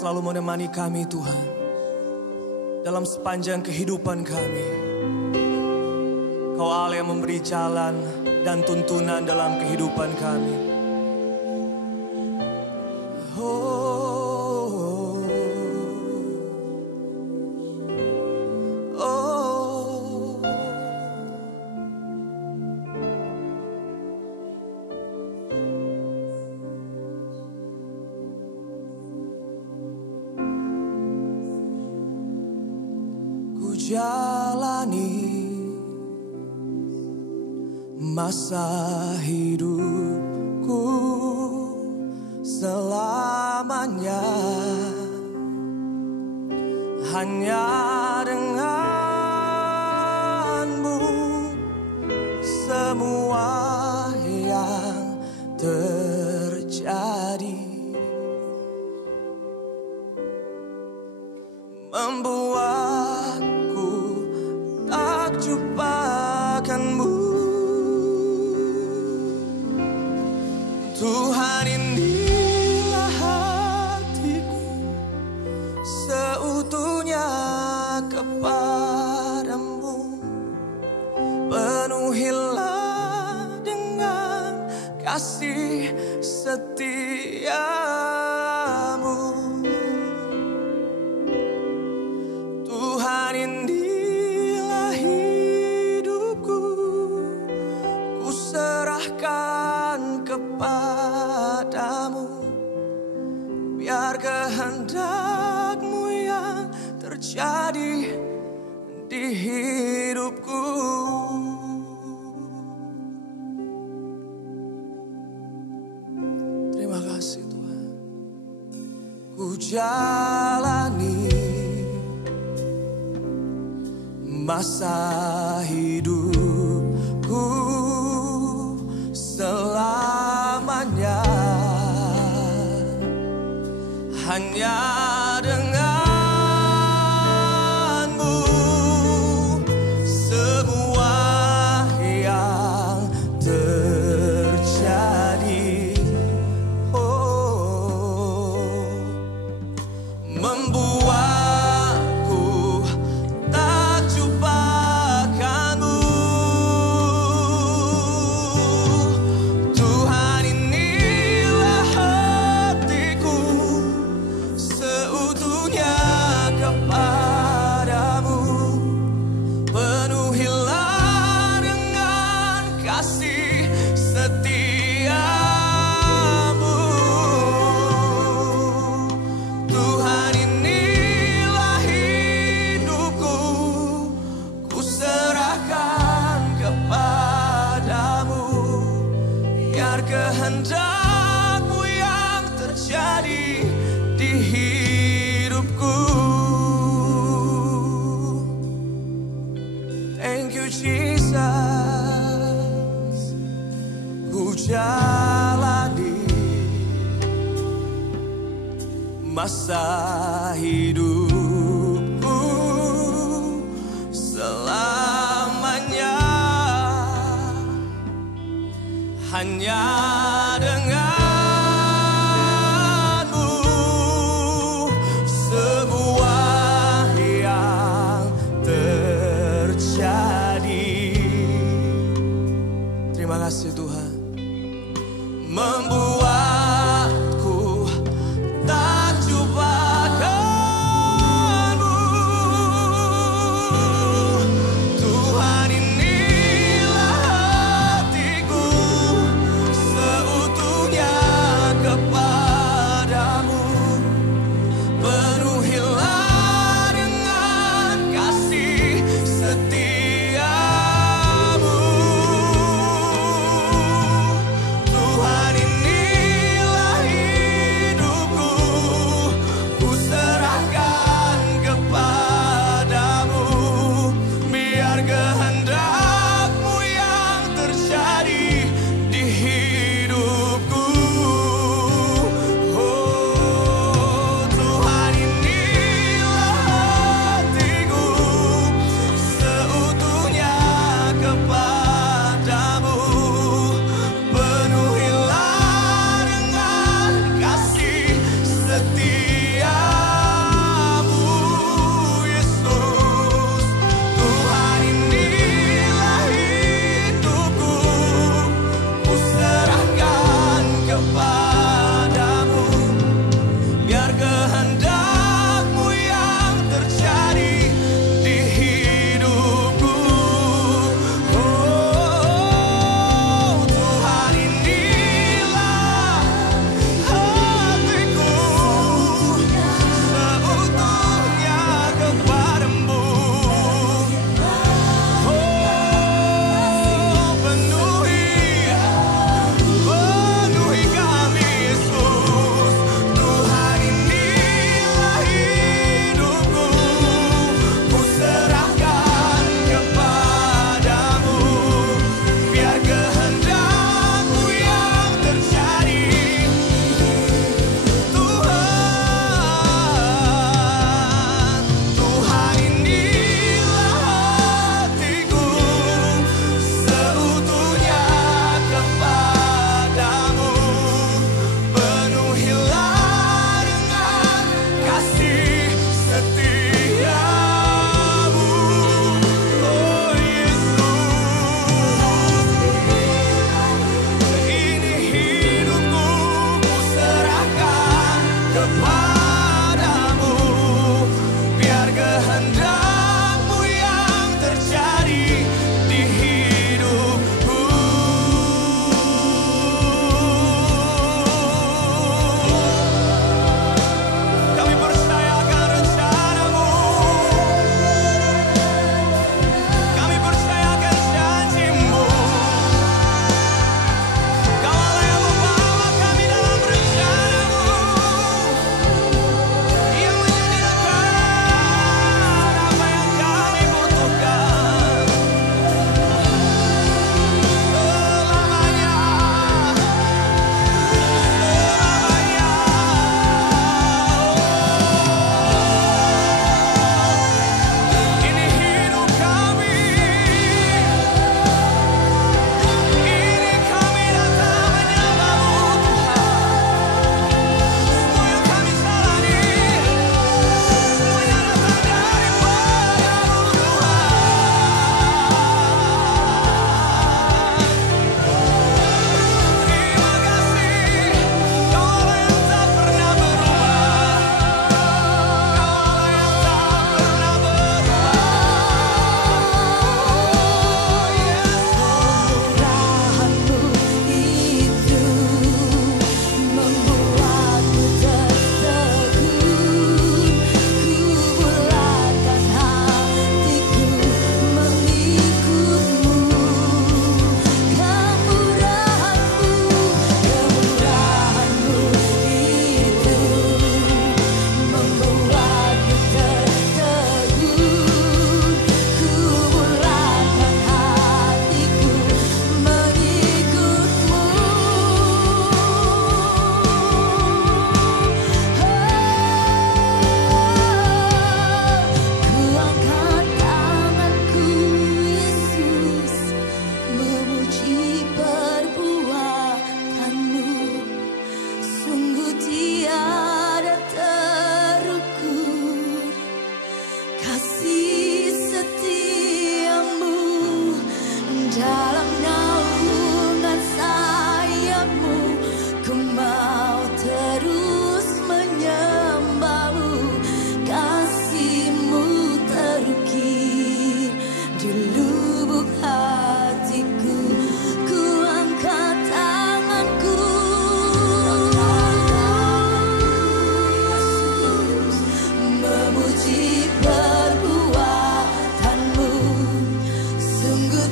selalu menemani kami Tuhan, dalam sepanjang kehidupan kami. Kau Allah yang memberi jalan dan tuntunan dalam kehidupan kami. Jalani masa hidupku selamanya hanya denganmu. Semua yang terjadi membuat takjubakanmu. Tuhan, inilah hatiku seutuhnya kepadamu. Penuhilah dengan kasih setiamu. Tuhan, inilah hidupku, ku serahkan kepadamu. Biar kehendak-Mu yang terjadi di hidupku. Terima kasih Tuhan. Ku jalani masa hidupku selamanya hanya denganmu. Semua yang terjadi membuatku takjubakanmu. Tuhan, inilah hatiku seutuhnya kepadamu. Penuhilah dengan kasih setiamu. Tuhan, inilah hidupku, ku serahkan kepadamu. Biar kehendak-Mu yang terjadi di hidupku. Thank you Jesus. Ku jalani masa hidupku selamanya hanya denganmu. Semua yang terjadi, terima kasih Tuhan, membuatku takjubakanmu. Tuhan, inilah hatiku seutuhnya kepadamu. Penuhilah dengan kasih setiamu. Tuhan, ini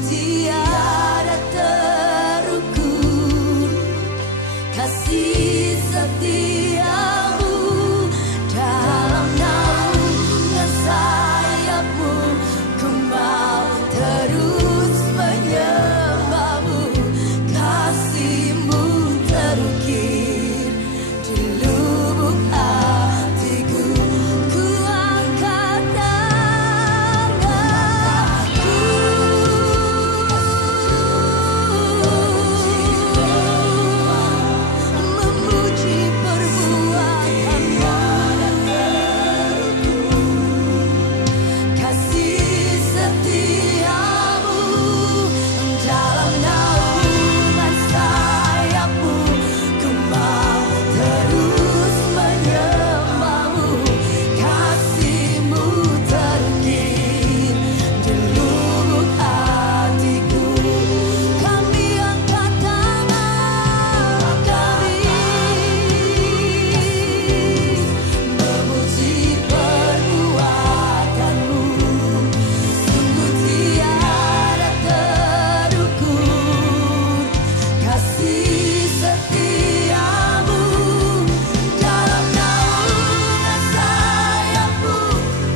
tiada terukur, kasih setiamu dalam naungan sayapmu. Ku mau terus menyembahmu, kasihmu terukir di lubuk hatiku. Ku angkat tanganku memuji perbuatanmu. Kasih setiamu dalam naungan sayapmu. Ku mau terus menyembahmu, kasihmu terukir di lubuk hatiku. Kami angkat tangan kami memuji perbuatanmu. Sungguh tiada terukur, kasih setiamu dalam naungan sayapmu.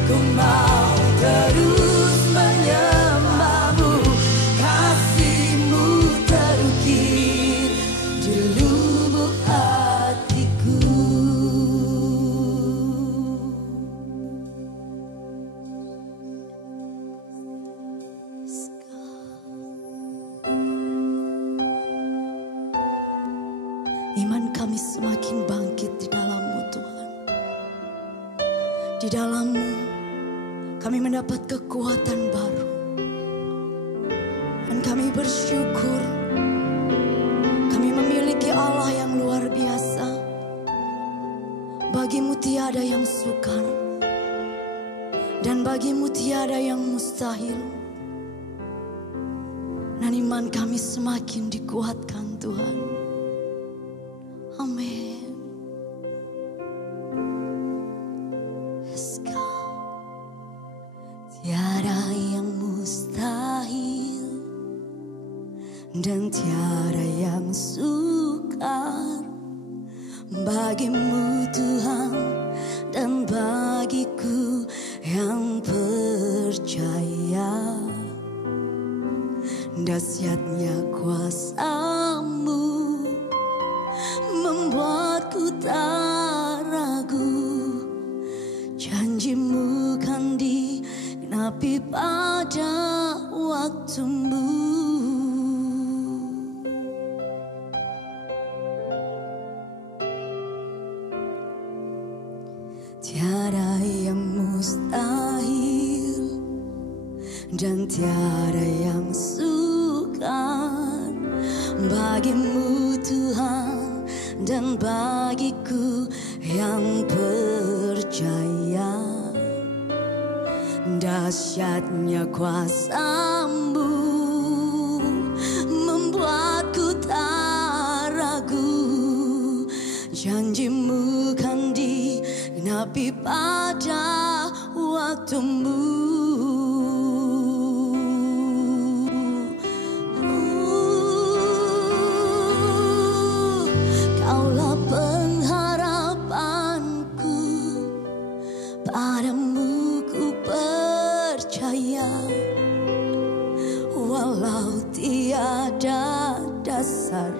Ku mau terus menyembahmu, kasihmu terukir di lubuk hatiku. Iman kami semakin bangkit di dalam-Mu, Tuhan. Di dalam-Mu kami mendapat kekuatan baru, dan kami bersyukur kami memiliki Allah yang luar biasa. Bagi-Mu tiada yang sukar, dan bagi-Mu tiada yang mustahil. Dan iman kami semakin dikuatkan, Tuhan. Amin. Yes, God. Tiada yang mustahil, dan tiada yang sukar bagi-Mu, Tuhan, dan bagiku yang percaya. Dahsyatnya kuasa-Mu membuatku tak ragu. Janji-Mu kan digenapi pada waktu-Mu. Tiada yang mustahil, dan tiada yang sukar bagi-Mu, Tuhan, dan bagiku yang percaya. Dahsyatnya kuasa-Mu membuatku tak ragu. Janji-Mu kan digenapi pada waktu-Mu. Kaulah pengharapanku, padamu ku percaya. Walau tiada dasar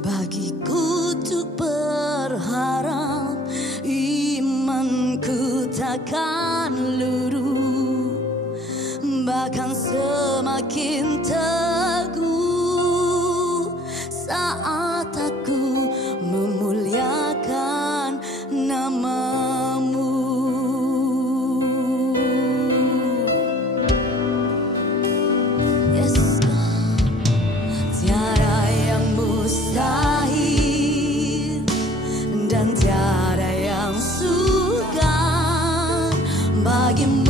bagiku untuk berharap, imanku takkan luruh, bahkan semakin teguh saat aku memuliakan nama-Mu. Yes, God. Tiada yang mustahil, dan tiada yang sukar bagi-Mu,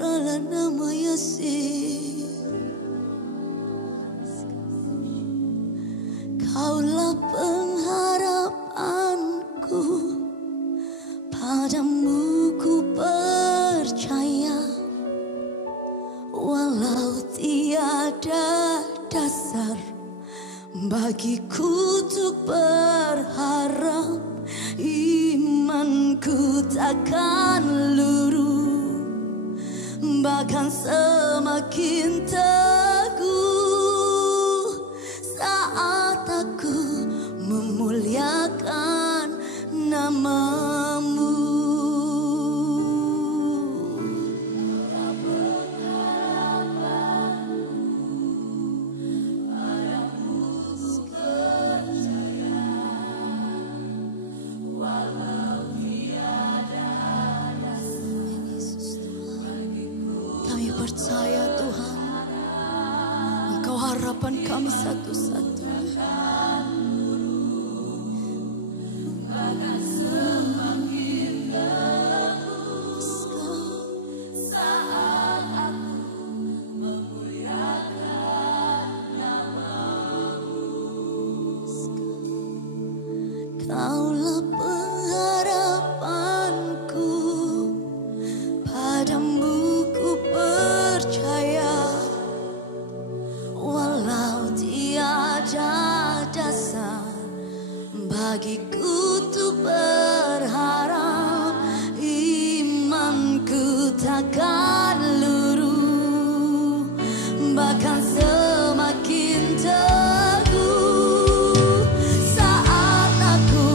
Putralah nama Yesus. Kaulah pengharapanku, padamu ku percaya. Walau tiada dasar bagiku untuk berharap, imanku takkan luruh, bahkan semakin teguh saat aku memuliakan namamu. Percaya Tuhan, Engkau harapan kami satu-satunya. Saat aku memuliakan namamu, Kaulah pengharapanku, padamu percaya. Walau tiada dasar bagiku untuk berharap, imanku takkan luruh, bahkan semakin teguh saat aku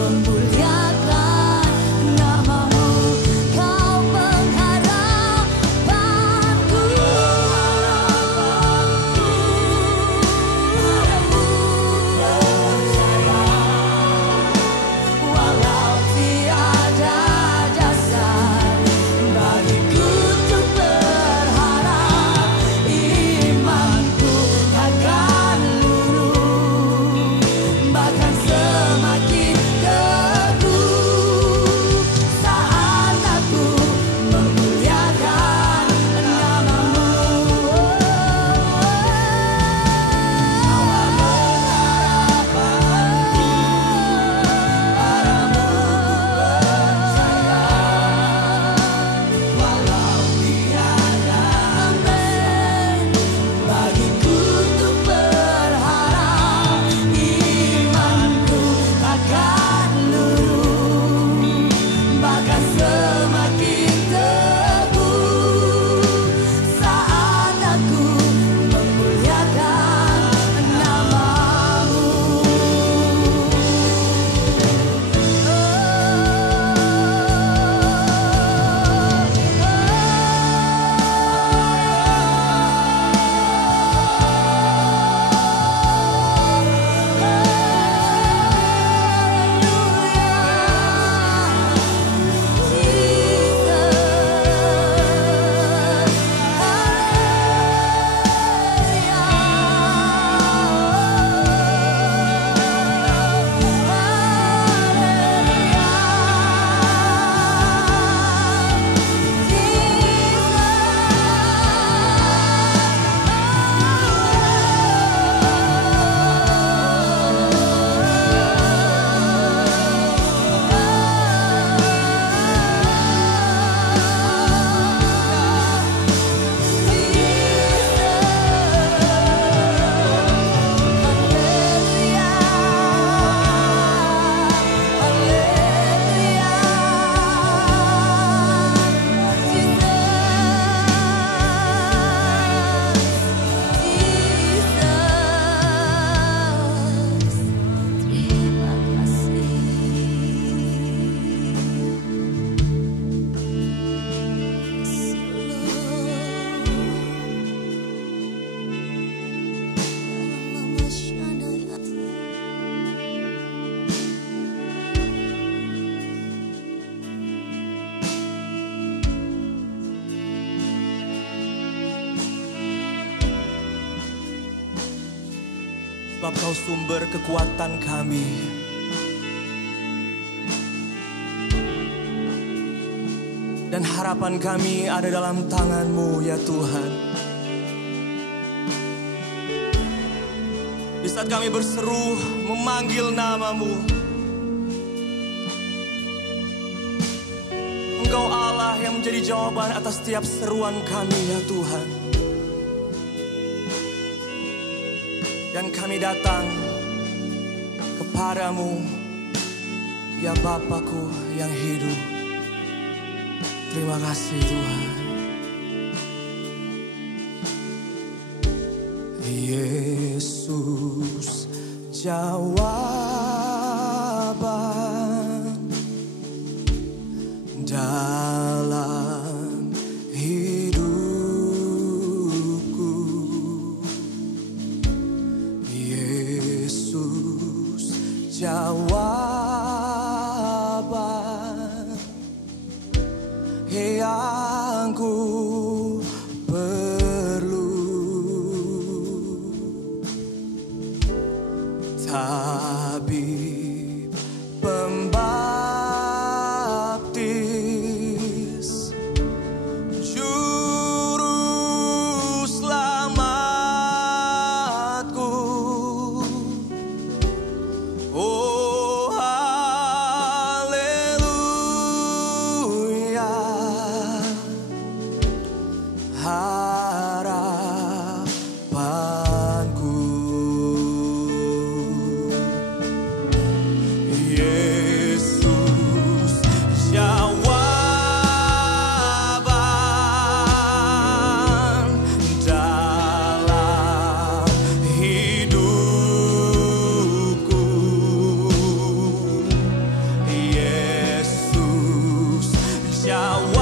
memuliakan namamu. Kau pengharapanku, walau tiada dasar bagiku untuk berharap, imanku takkan luruh, bahkan semakin teguh saat aku memuliakan namamu. Bagiku untuk berharap, imanku takkan luruh, bahkan semakin teguh saat aku memuliakan namamu. Sebab Kau sumber kekuatan kami. Dan harapan kami ada dalam tangan-Mu ya Tuhan. Di saat kami berseru memanggil nama-Mu, Engkau Allah yang menjadi jawaban atas setiap seruan kami ya Tuhan. Dan kami datang kepadamu ya Bapakku yang hidup. Terima kasih Tuhan. Yesus jawaban dalam hidupku. Yesus jawaban yang ku perlu. Tabib pembaptis, juru selamatku. Oh haleluya, harapanku. Yesus jawaban dalam hidupku. Yesus jawaban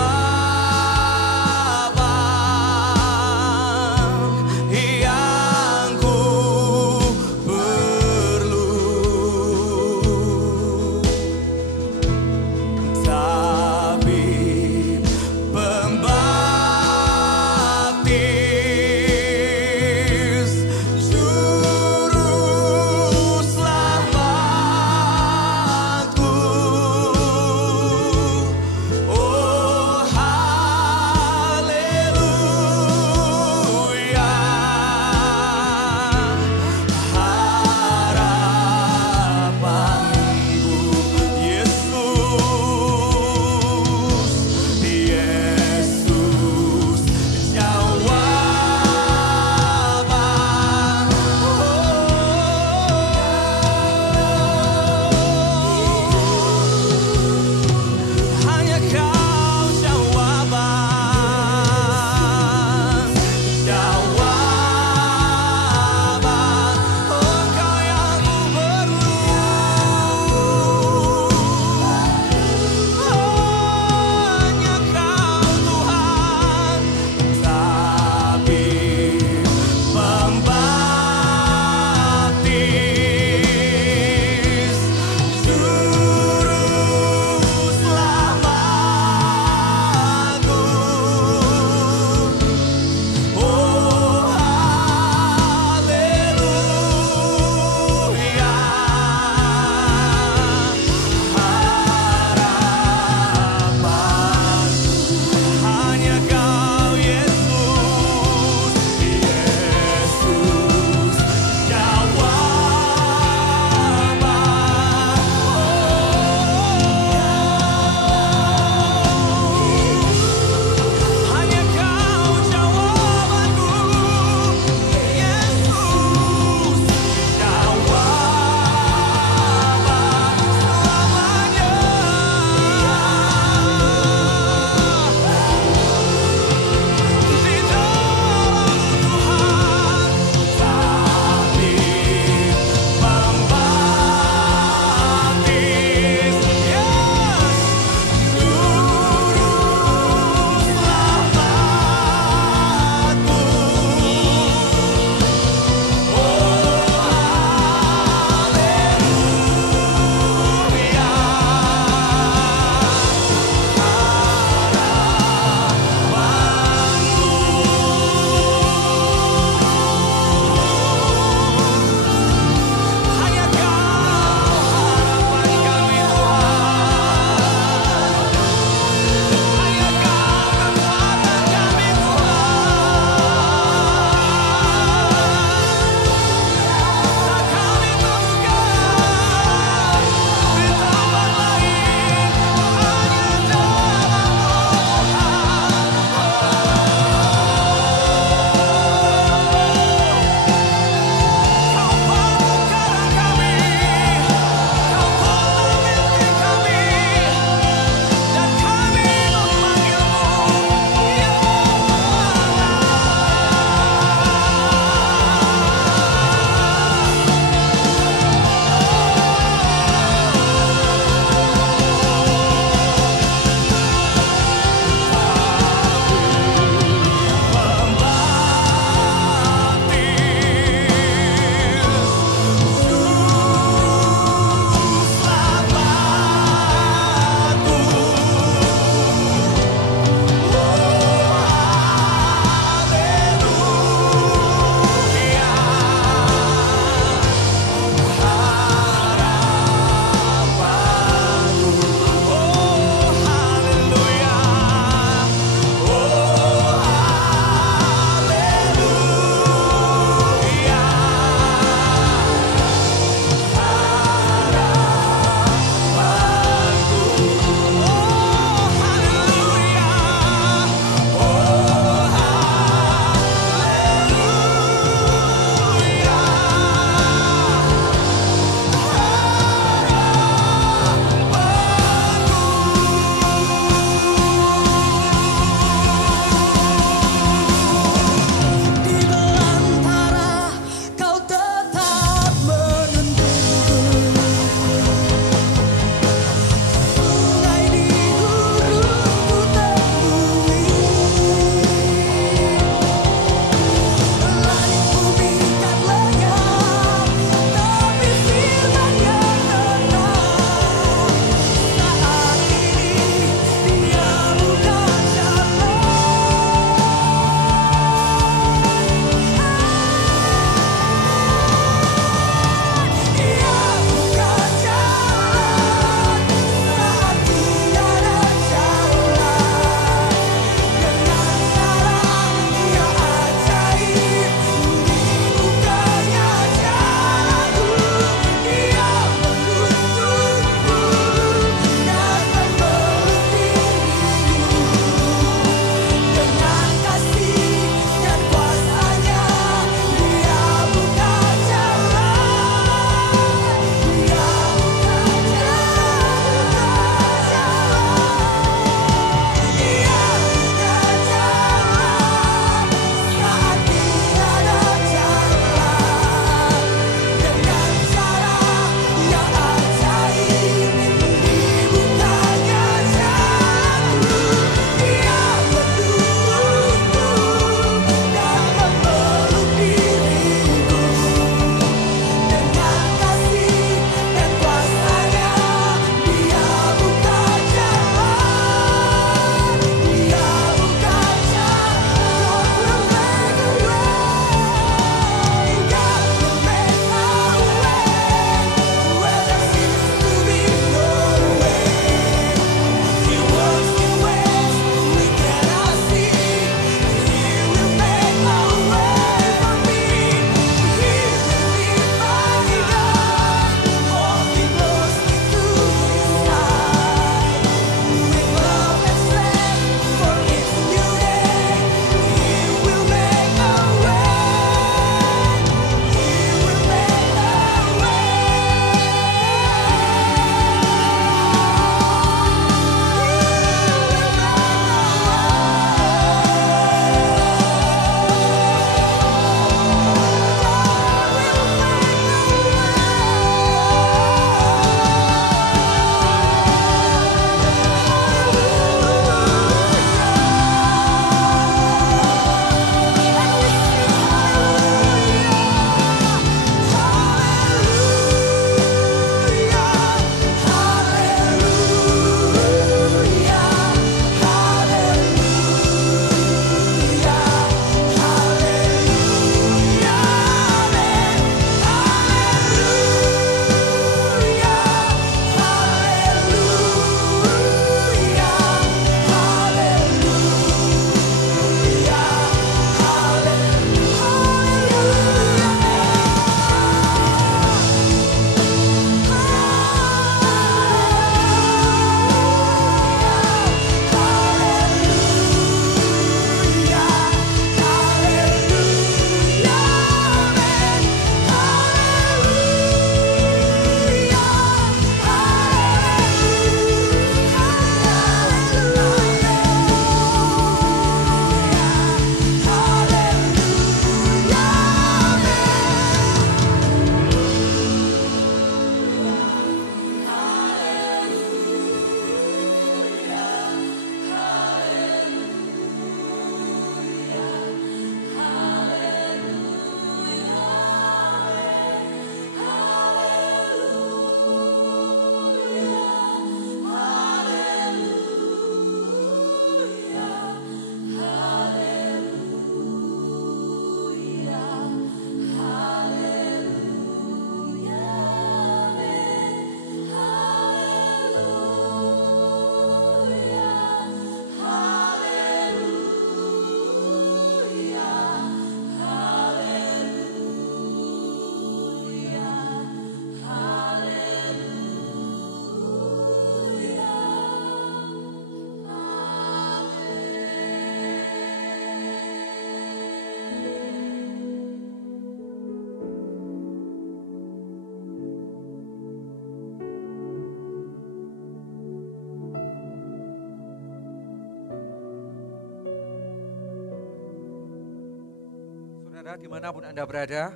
Saudara, dimanapun Anda berada,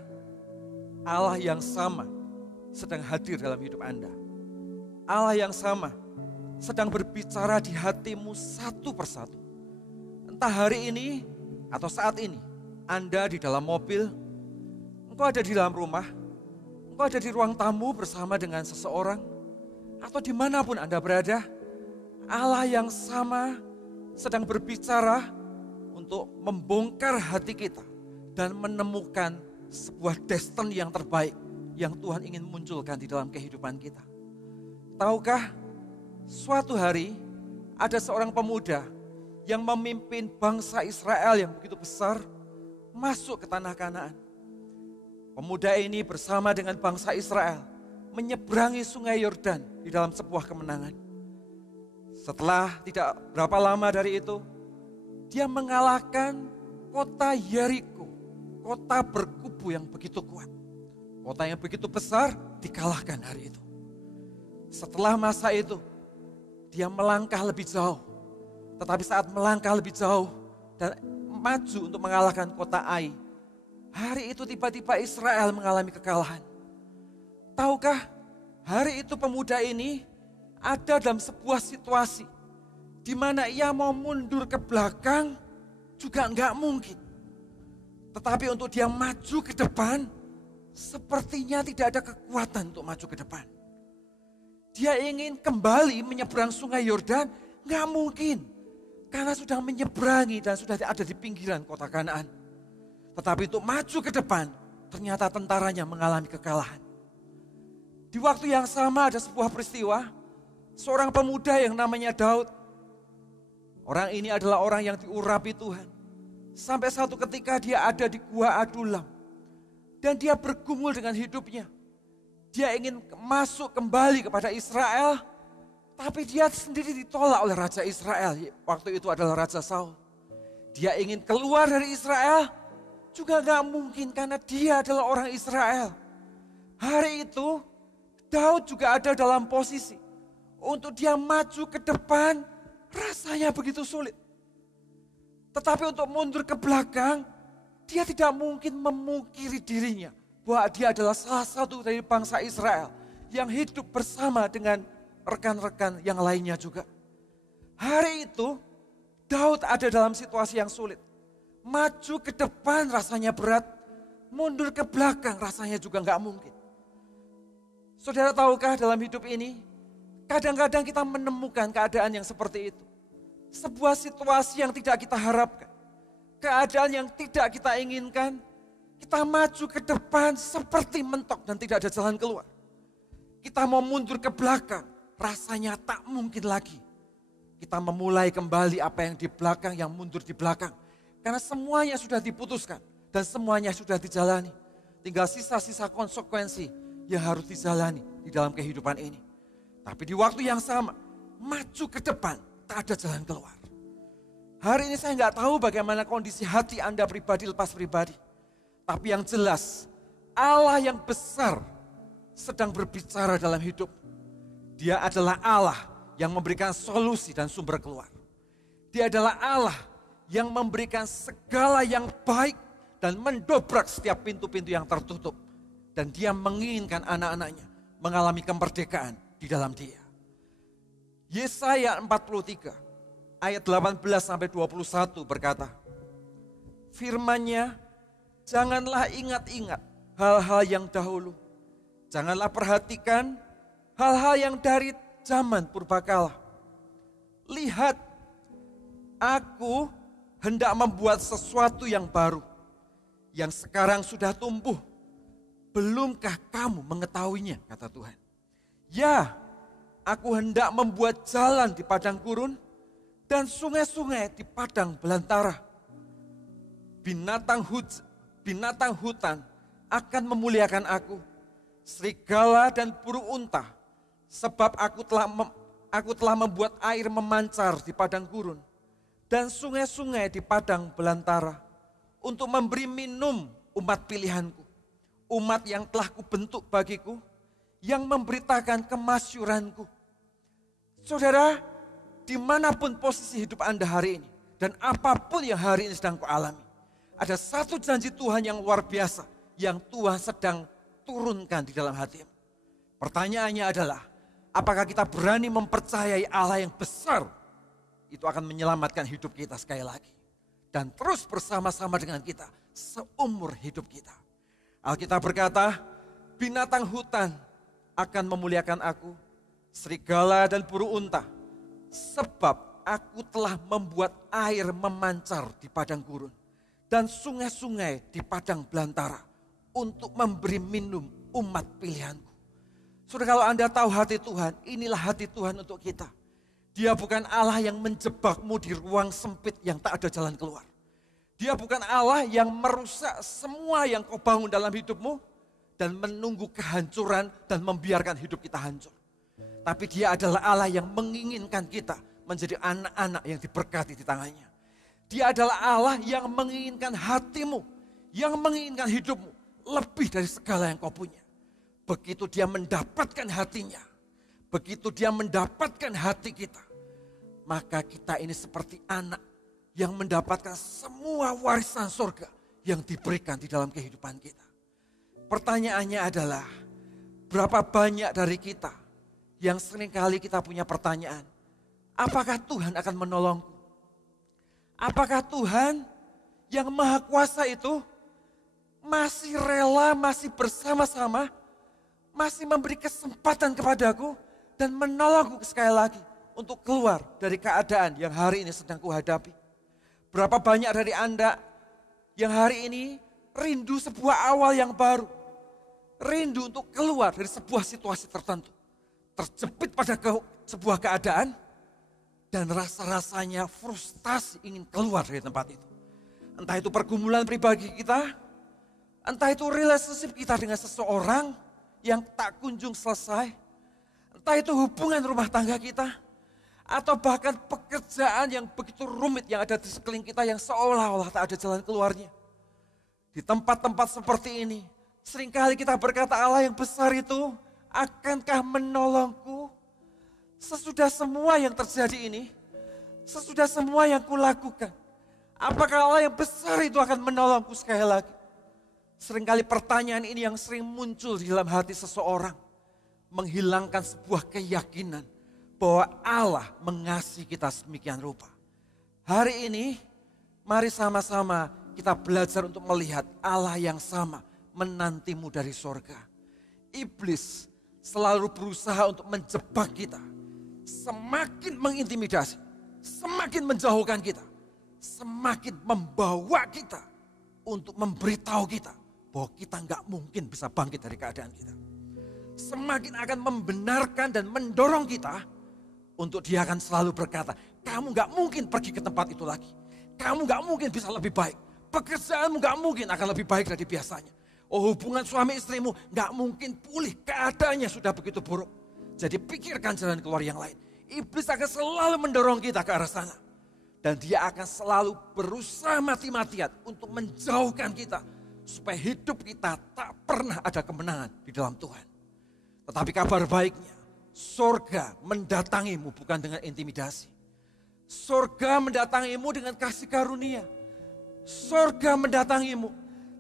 Allah yang sama sedang hadir dalam hidup Anda. Allah yang sama sedang berbicara di hatimu satu persatu. Entah hari ini atau saat ini, Anda di dalam mobil, engkau ada di dalam rumah, engkau ada di ruang tamu bersama dengan seseorang, atau dimanapun Anda berada, Allah yang sama sedang berbicara untuk membongkar hati kita dan menemukan sebuah destiny yang terbaik yang Tuhan ingin munculkan di dalam kehidupan kita. Tahukah, suatu hari ada seorang pemuda yang memimpin bangsa Israel yang begitu besar masuk ke tanah Kanaan. Pemuda ini bersama dengan bangsa Israel menyeberangi sungai Yordan di dalam sebuah kemenangan. Setelah tidak berapa lama dari itu, dia mengalahkan kota Yeriko, kota berkubu yang begitu kuat. Kota yang begitu besar dikalahkan hari itu. Setelah masa itu, dia melangkah lebih jauh. Tetapi saat melangkah lebih jauh dan maju untuk mengalahkan kota Ai, hari itu tiba-tiba Israel mengalami kekalahan. Tahukah, hari itu pemuda ini ada dalam sebuah situasi di mana ia mau mundur ke belakang juga enggak mungkin. Tetapi untuk dia maju ke depan, sepertinya tidak ada kekuatan untuk maju ke depan. Dia ingin kembali menyeberang sungai Yordan, enggak mungkin. Karena sudah menyeberangi dan sudah ada di pinggiran kota Kanaan. Tetapi untuk maju ke depan, ternyata tentaranya mengalami kekalahan. Di waktu yang sama ada sebuah peristiwa, seorang pemuda yang namanya Daud. Orang ini adalah orang yang diurapi Tuhan. Sampai satu ketika dia ada di Gua Adulam. Dan dia bergumul dengan hidupnya. Dia ingin masuk kembali kepada Israel. Tapi dia sendiri ditolak oleh Raja Israel. Waktu itu adalah Raja Saul. Dia ingin keluar dari Israel. Juga gak mungkin karena dia adalah orang Israel. Hari itu Daud juga ada dalam posisi. Untuk dia maju ke depan rasanya begitu sulit. Tetapi untuk mundur ke belakang, dia tidak mungkin memungkiri dirinya bahwa dia adalah salah satu dari bangsa Israel yang hidup bersama dengan rekan-rekan yang lainnya juga. Hari itu Daud ada dalam situasi yang sulit. Maju ke depan rasanya berat, mundur ke belakang rasanya juga nggak mungkin. Saudara tahukah dalam hidup ini, kadang-kadang kita menemukan keadaan yang seperti itu. Sebuah situasi yang tidak kita harapkan. Keadaan yang tidak kita inginkan. Kita maju ke depan seperti mentok dan tidak ada jalan keluar. Kita mau mundur ke belakang, rasanya tak mungkin lagi. Kita memulai kembali apa yang di belakang, yang mundur di belakang. Karena semuanya sudah diputuskan dan semuanya sudah dijalani. Tinggal sisa-sisa konsekuensi yang harus dijalani di dalam kehidupan ini. Tapi di waktu yang sama, maju ke depan, tak ada jalan keluar. Hari ini saya nggak tahu bagaimana kondisi hati Anda pribadi lepas pribadi. Tapi yang jelas, Allah yang besar sedang berbicara dalam hidup. Dia adalah Allah yang memberikan solusi dan sumber keluar. Dia adalah Allah yang memberikan segala yang baik dan mendobrak setiap pintu-pintu yang tertutup. Dan dia menginginkan anak-anaknya mengalami kemerdekaan di dalam dia. Yesaya 43 ayat 18-21 berkata, firman-Nya, janganlah ingat-ingat hal-hal yang dahulu. Janganlah perhatikan hal-hal yang dari zaman purbakala. Lihat, aku hendak membuat sesuatu yang baru, yang sekarang sudah tumbuh. Belumkah kamu mengetahuinya, kata Tuhan. Ya, aku hendak membuat jalan di padang gurun dan sungai-sungai di padang belantara. Binatang hutan akan memuliakan aku, serigala dan burung unta, sebab aku telah membuat air memancar di padang gurun dan sungai-sungai di padang belantara untuk memberi minum umat pilihanku, umat yang telah kubentuk bagiku, yang memberitakan kemasyuranku. Saudara, dimanapun posisi hidup Anda hari ini, dan apapun yang hari ini sedang kualami, ada satu janji Tuhan yang luar biasa yang Tuhan sedang turunkan di dalam hatimu. Pertanyaannya adalah, apakah kita berani mempercayai Allah yang besar? Itu akan menyelamatkan hidup kita sekali lagi. Dan terus bersama-sama dengan kita seumur hidup kita. Alkitab berkata, binatang hutan akan memuliakan aku, serigala dan burung unta. Sebab aku telah membuat air memancar di padang gurun dan sungai-sungai di padang belantara untuk memberi minum umat pilihanku. Saudara, kalau Anda tahu hati Tuhan, inilah hati Tuhan untuk kita. Dia bukan Allah yang menjebakmu di ruang sempit yang tak ada jalan keluar. Dia bukan Allah yang merusak semua yang kau bangun dalam hidupmu dan menunggu kehancuran dan membiarkan hidup kita hancur. Tapi dia adalah Allah yang menginginkan kita menjadi anak-anak yang diberkati di tangannya. Dia adalah Allah yang menginginkan hatimu, yang menginginkan hidupmu lebih dari segala yang kau punya. Begitu dia mendapatkan hatinya, begitu dia mendapatkan hati kita, maka kita ini seperti anak yang mendapatkan semua warisan surga yang diberikan di dalam kehidupan kita. Pertanyaannya adalah, berapa banyak dari kita yang seringkali kita punya pertanyaan, apakah Tuhan akan menolongku? Apakah Tuhan yang Maha Kuasa itu masih rela, masih bersama-sama, masih memberi kesempatan kepadaku dan menolongku sekali lagi untuk keluar dari keadaan yang hari ini sedang kuhadapi? Berapa banyak dari Anda yang hari ini rindu sebuah awal yang baru, rindu untuk keluar dari sebuah situasi tertentu, terjepit pada sebuah keadaan, dan rasa-rasanya frustasi ingin keluar dari tempat itu. Entah itu pergumulan pribadi kita, entah itu relationship kita dengan seseorang yang tak kunjung selesai, entah itu hubungan rumah tangga kita, atau bahkan pekerjaan yang begitu rumit yang ada di sekeliling kita yang seolah-olah tak ada jalan keluarnya. Di tempat-tempat seperti ini, seringkali kita berkata, Allah yang besar itu akankah menolongku? Sesudah semua yang terjadi ini, sesudah semua yang kulakukan, apakah Allah yang besar itu akan menolongku sekali lagi? Seringkali pertanyaan ini yang sering muncul di dalam hati seseorang, menghilangkan sebuah keyakinan bahwa Allah mengasihi kita sedemikian rupa. Hari ini, mari sama-sama kita belajar untuk melihat Allah yang sama menantimu dari sorga. Iblis selalu berusaha untuk menjebak kita, semakin mengintimidasi, semakin menjauhkan kita, semakin membawa kita untuk memberitahu kita bahwa kita nggak mungkin bisa bangkit dari keadaan kita. Semakin akan membenarkan dan mendorong kita untuk dia akan selalu berkata, kamu nggak mungkin pergi ke tempat itu lagi. Kamu nggak mungkin bisa lebih baik. Pekerjaanmu nggak mungkin akan lebih baik dari biasanya. Oh, hubungan suami istrimu nggak mungkin pulih, keadaannya sudah begitu buruk. Jadi pikirkan jalan keluar yang lain. Iblis akan selalu mendorong kita ke arah sana. Dan dia akan selalu berusaha mati-matian untuk menjauhkan kita. Supaya hidup kita tak pernah ada kemenangan di dalam Tuhan. Tetapi kabar baiknya, sorga mendatangimu bukan dengan intimidasi. Sorga mendatangimu dengan kasih karunia. Sorga mendatangimu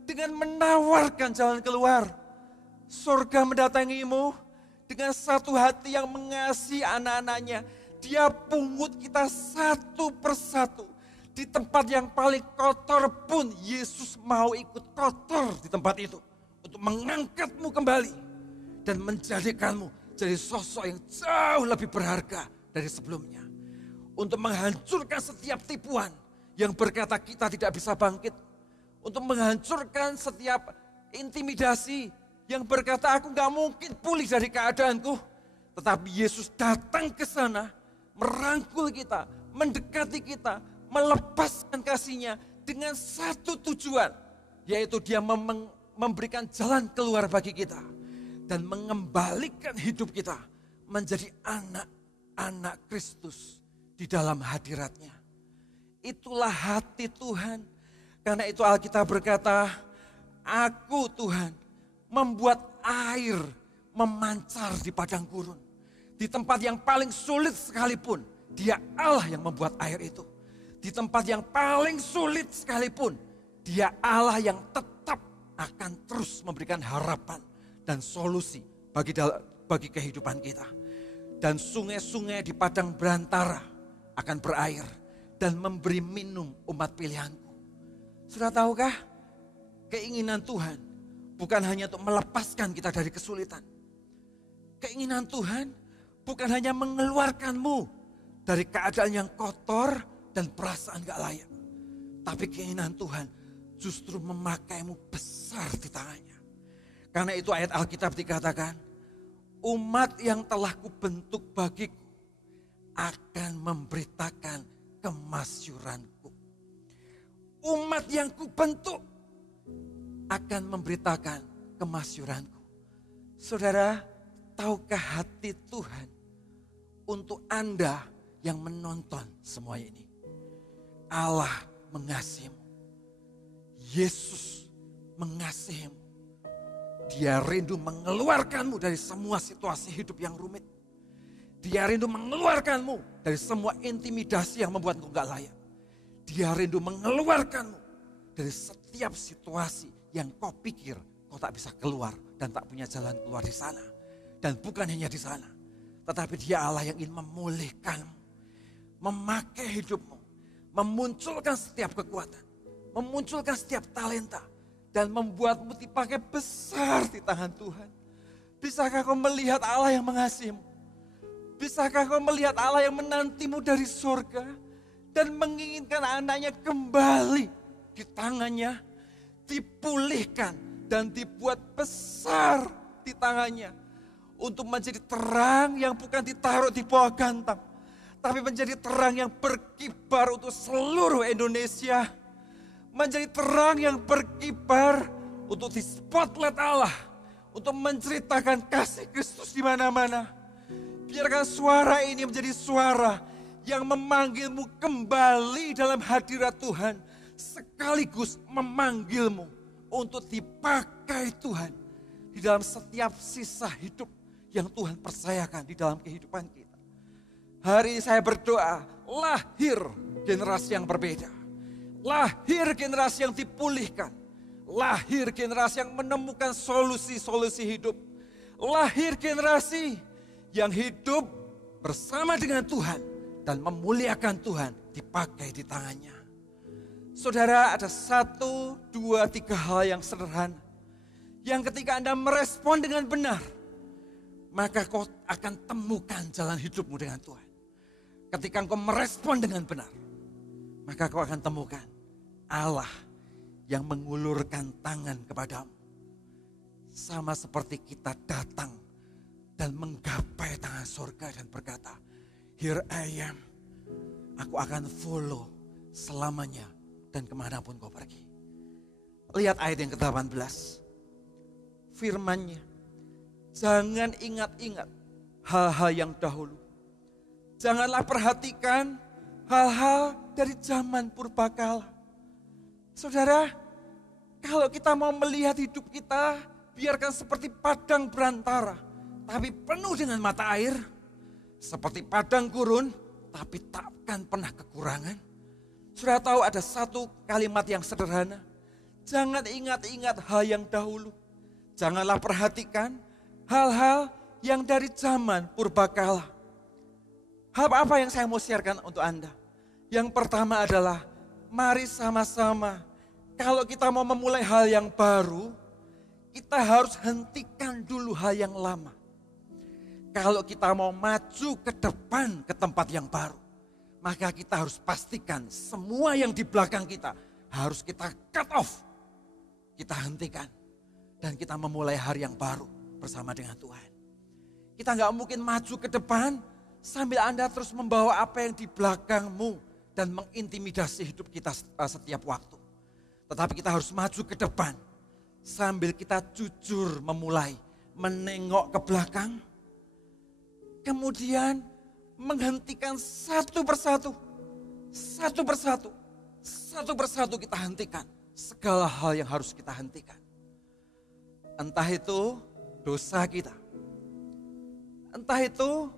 dengan menawarkan jalan keluar. Sorga mendatangimu dengan satu hati yang mengasihi anak-anaknya. Dia pungut kita satu persatu. Di tempat yang paling kotor pun Yesus mau ikut kotor di tempat itu. Untuk mengangkatmu kembali. Dan menjadikanmu jadi sosok yang jauh lebih berharga dari sebelumnya. Untuk menghancurkan setiap tipuan yang berkata kita tidak bisa bangkit. Untuk menghancurkan setiap intimidasi yang berkata aku gak mungkin pulih dari keadaanku. Tetapi Yesus datang ke sana, merangkul kita, mendekati kita, melepaskan kasihnya dengan satu tujuan. Yaitu dia memberikan jalan keluar bagi kita. Dan mengembalikan hidup kita menjadi anak-anak Kristus di dalam hadiratnya. Itulah hati Tuhan. Karena itu Alkitab berkata, aku Tuhan membuat air memancar di padang gurun. Di tempat yang paling sulit sekalipun, dia Allah yang membuat air itu. Di tempat yang paling sulit sekalipun, Dia Allah yang tetap akan terus memberikan harapan dan solusi bagi kehidupan kita. Dan sungai-sungai di padang belantara akan berair dan memberi minum umat pilihanku. Sudah tahukah, keinginan Tuhan bukan hanya untuk melepaskan kita dari kesulitan. Keinginan Tuhan bukan hanya mengeluarkanmu dari keadaan yang kotor dan perasaan gak layak. Tapi keinginan Tuhan justru memakaimu besar di tangannya. Karena itu ayat Alkitab dikatakan, umat yang telah kubentuk bagiku akan memberitakan kemasyuranku. Umat yang kubentuk akan memberitakan kemasyuranku. Saudara, tahukah hati Tuhan untuk Anda yang menonton semua ini? Allah mengasihimu. Yesus mengasihimu. Dia rindu mengeluarkanmu dari semua situasi hidup yang rumit. Dia rindu mengeluarkanmu dari semua intimidasi yang membuatmu gak layak. Dia rindu mengeluarkanmu dari setiap situasi yang kau pikir kau tak bisa keluar dan tak punya jalan keluar di sana. Dan bukan hanya di sana, tetapi Dia Allah yang ingin memulihkanmu, memakai hidupmu, memunculkan setiap kekuatan, memunculkan setiap talenta, dan membuatmu dipakai besar di tangan Tuhan. Bisakah kau melihat Allah yang mengasihimu? Bisakah kau melihat Allah yang menantimu dari surga dan menginginkan anaknya kembali di tangannya, dipulihkan dan dibuat besar di tangannya untuk menjadi terang yang bukan ditaruh di bawah gantang, tapi menjadi terang yang berkibar untuk seluruh Indonesia, menjadi terang yang berkibar untuk di spotlight Allah, untuk menceritakan kasih Kristus di mana-mana. Biarkan suara ini menjadi suara yang memanggilmu kembali dalam hadirat Tuhan, sekaligus memanggilmu untuk dipakai Tuhan di dalam setiap sisa hidup yang Tuhan percayakan di dalam kehidupan kita. Hari ini saya berdoa, lahir generasi yang berbeda. Lahir generasi yang dipulihkan. Lahir generasi yang menemukan solusi-solusi hidup. Lahir generasi yang hidup bersama dengan Tuhan dan memuliakan Tuhan, dipakai di tangannya. Saudara, ada 1, 2, 3 hal yang sederhana yang ketika Anda merespon dengan benar, maka kau akan temukan jalan hidupmu dengan Tuhan. Ketika engkau merespon dengan benar, maka kau akan temukan Allah yang mengulurkan tangan kepadamu. Sama seperti kita datang dan menggapai tangan surga dan berkata, "Here I am, aku akan follow selamanya dan kemanapun kau pergi." Lihat ayat yang ke-18. Firman-Nya, jangan ingat-ingat hal-hal yang dahulu. Janganlah perhatikan hal-hal dari zaman purbakala. Saudara, kalau kita mau melihat hidup kita, biarkan seperti padang belantara, tapi penuh dengan mata air. Seperti padang gurun, tapi takkan pernah kekurangan. Sudah tahu ada satu kalimat yang sederhana. Jangan ingat-ingat hal yang dahulu. Janganlah perhatikan hal-hal yang dari zaman purbakala. Hal apa yang saya mau sharekan untuk Anda? Yang pertama adalah, mari sama-sama, kalau kita mau memulai hal yang baru, kita harus hentikan dulu hal yang lama. Kalau kita mau maju ke depan ke tempat yang baru, maka kita harus pastikan semua yang di belakang kita harus kita cut off. Kita hentikan dan kita memulai hari yang baru bersama dengan Tuhan. Kita nggak mungkin maju ke depan sambil Anda terus membawa apa yang di belakangmu dan mengintimidasi hidup kita setiap waktu. Tetapi kita harus maju ke depan sambil kita jujur memulai menengok ke belakang. Kemudian menghentikan satu persatu kita hentikan segala hal yang harus kita hentikan. Entah itu dosa kita, entah itu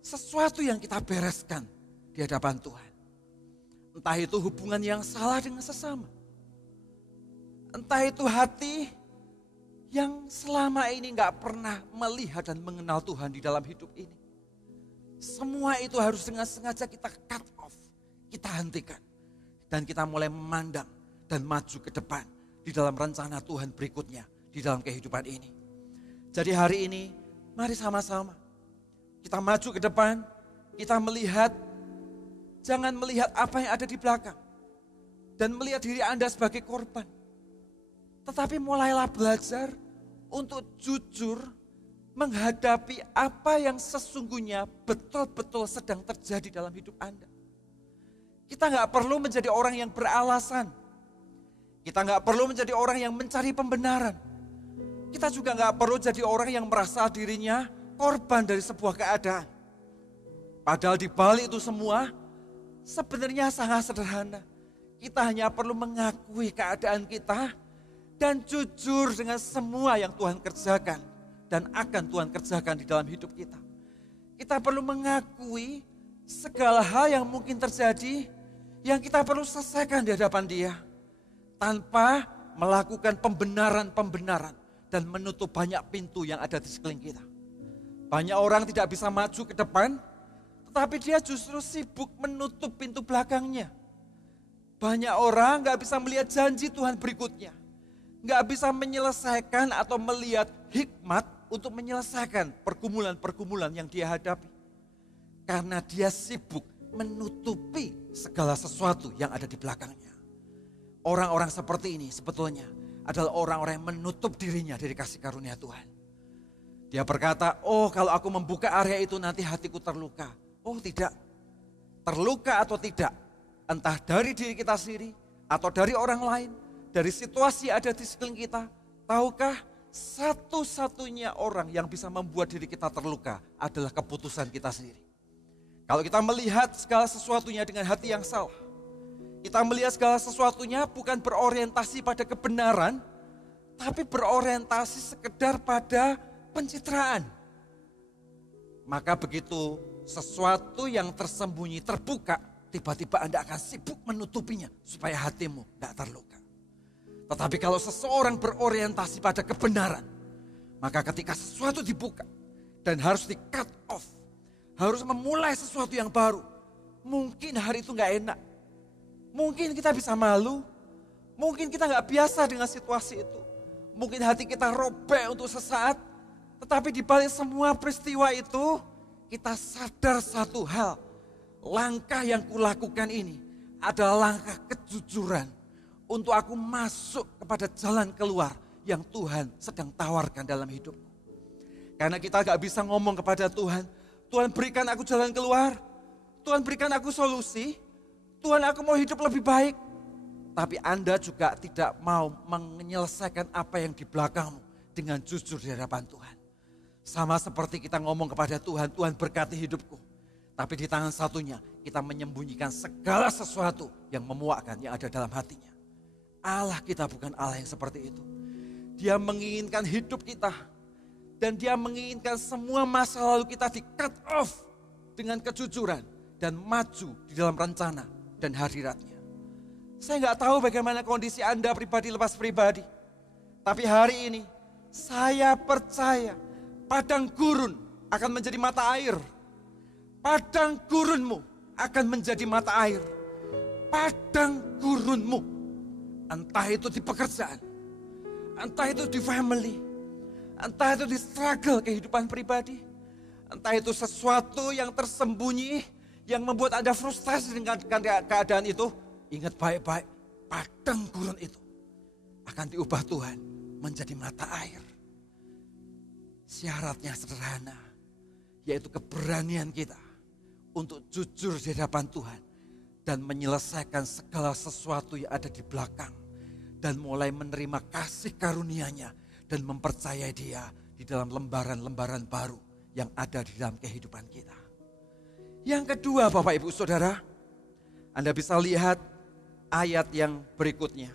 sesuatu yang kita bereskan di hadapan Tuhan, entah itu hubungan yang salah dengan sesama, Entah itu hati yang selama ini gak pernah melihat dan mengenal Tuhan di dalam hidup ini. Semua itu harus dengan sengaja kita cut off, kita hentikan. Dan kita mulai memandang dan maju ke depan di dalam rencana Tuhan berikutnya di dalam kehidupan ini. Jadi hari ini mari sama-sama kita maju ke depan, kita melihat, jangan melihat apa yang ada di belakang. Dan melihat diri Anda sebagai korban. Tetapi mulailah belajar untuk jujur menghadapi apa yang sesungguhnya betul-betul sedang terjadi dalam hidup Anda. Kita gak perlu menjadi orang yang beralasan. Kita gak perlu menjadi orang yang mencari pembenaran. Kita juga gak perlu jadi orang yang merasa dirinya korban dari sebuah keadaan. Padahal di balik itu semua sebenarnya sangat sederhana. Kita hanya perlu mengakui keadaan kita dan jujur dengan semua yang Tuhan kerjakan dan akan Tuhan kerjakan di dalam hidup kita. Kita perlu mengakui segala hal yang mungkin terjadi yang kita perlu selesaikan di hadapan Dia tanpa melakukan pembenaran-pembenaran dan menutup banyak pintu yang ada di sekeliling kita. Banyak orang tidak bisa maju ke depan, tetapi dia justru sibuk menutup pintu belakangnya. Banyak orang gak bisa melihat janji Tuhan berikutnya. Gak bisa menyelesaikan atau melihat hikmat untuk menyelesaikan pergumulan-pergumulan yang dia hadapi. Karena dia sibuk menutupi segala sesuatu yang ada di belakangnya. Orang-orang seperti ini sebetulnya adalah orang-orang yang menutup dirinya dari kasih karunia Tuhan. Dia berkata, oh kalau aku membuka area itu nanti hatiku terluka. Oh tidak, terluka atau tidak, entah dari diri kita sendiri atau dari orang lain, dari situasi ada di sekeliling kita. Tahukah satu-satunya orang yang bisa membuat diri kita terluka adalah keputusan kita sendiri. Kalau kita melihat segala sesuatunya dengan hati yang salah, kita melihat segala sesuatunya bukan berorientasi pada kebenaran, tapi berorientasi sekedar pada pencitraan. Maka begitu sesuatu yang tersembunyi terbuka, tiba-tiba Anda akan sibuk menutupinya supaya hatimu tidak terluka. Tetapi kalau seseorang berorientasi pada kebenaran, maka ketika sesuatu dibuka dan harus di cut off, harus memulai sesuatu yang baru, mungkin hari itu gak enak. Mungkin kita bisa malu, mungkin kita gak biasa dengan situasi itu. Mungkin hati kita robek untuk sesaat, tetapi di balik semua peristiwa itu, kita sadar satu hal. Langkah yang kulakukan ini adalah langkah kejujuran untuk aku masuk kepada jalan keluar yang Tuhan sedang tawarkan dalam hidupku. Karena kita gak bisa ngomong kepada Tuhan, Tuhan berikan aku jalan keluar, Tuhan berikan aku solusi, Tuhan aku mau hidup lebih baik. Tapi Anda juga tidak mau menyelesaikan apa yang di belakangmu dengan jujur di hadapan Tuhan. Sama seperti kita ngomong kepada Tuhan, Tuhan berkati hidupku. Tapi di tangan satunya kita menyembunyikan segala sesuatu yang memuakkan yang ada dalam hatinya. Allah kita bukan Allah yang seperti itu. Dia menginginkan hidup kita. Dan dia menginginkan semua masa lalu kita di cut off dengan kejujuran. Dan maju di dalam rencana dan hadiratnya. Saya gak tahu bagaimana kondisi Anda pribadi lepas pribadi. Tapi hari ini saya percaya padang gurun akan menjadi mata air. Padang gurunmu akan menjadi mata air. Padang gurunmu, entah itu di pekerjaan, entah itu di family, entah itu di struggle kehidupan pribadi, entah itu sesuatu yang tersembunyi yang membuat Anda frustasi dengan keadaan itu. Ingat baik-baik, padang gurun itu akan diubah Tuhan menjadi mata air. Syaratnya sederhana, yaitu keberanian kita untuk jujur di hadapan Tuhan dan menyelesaikan segala sesuatu yang ada di belakang dan mulai menerima kasih karunia-Nya dan mempercayai Dia di dalam lembaran-lembaran baru yang ada di dalam kehidupan kita. Yang kedua, Bapak Ibu Saudara, Anda bisa lihat ayat yang berikutnya.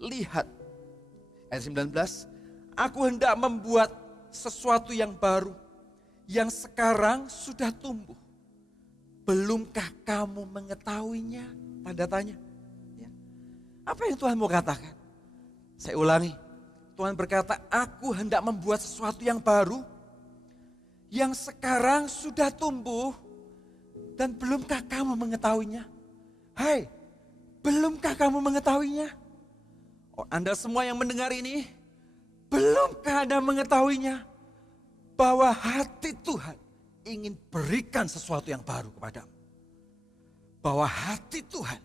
Lihat ayat 19, aku hendak membuat sesuatu yang baru, yang sekarang sudah tumbuh. Belumkah kamu mengetahuinya? Tanda tanya. Ya. Apa yang Tuhan mau katakan? Saya ulangi, Tuhan berkata, aku hendak membuat sesuatu yang baru, yang sekarang sudah tumbuh, dan belumkah kamu mengetahuinya? Hai, belumkah kamu mengetahuinya? Oh, Anda semua yang mendengar ini, belumkah Anda mengetahuinya? Bahwa hati Tuhan ingin berikan sesuatu yang baru kepadamu. Bahwa hati Tuhan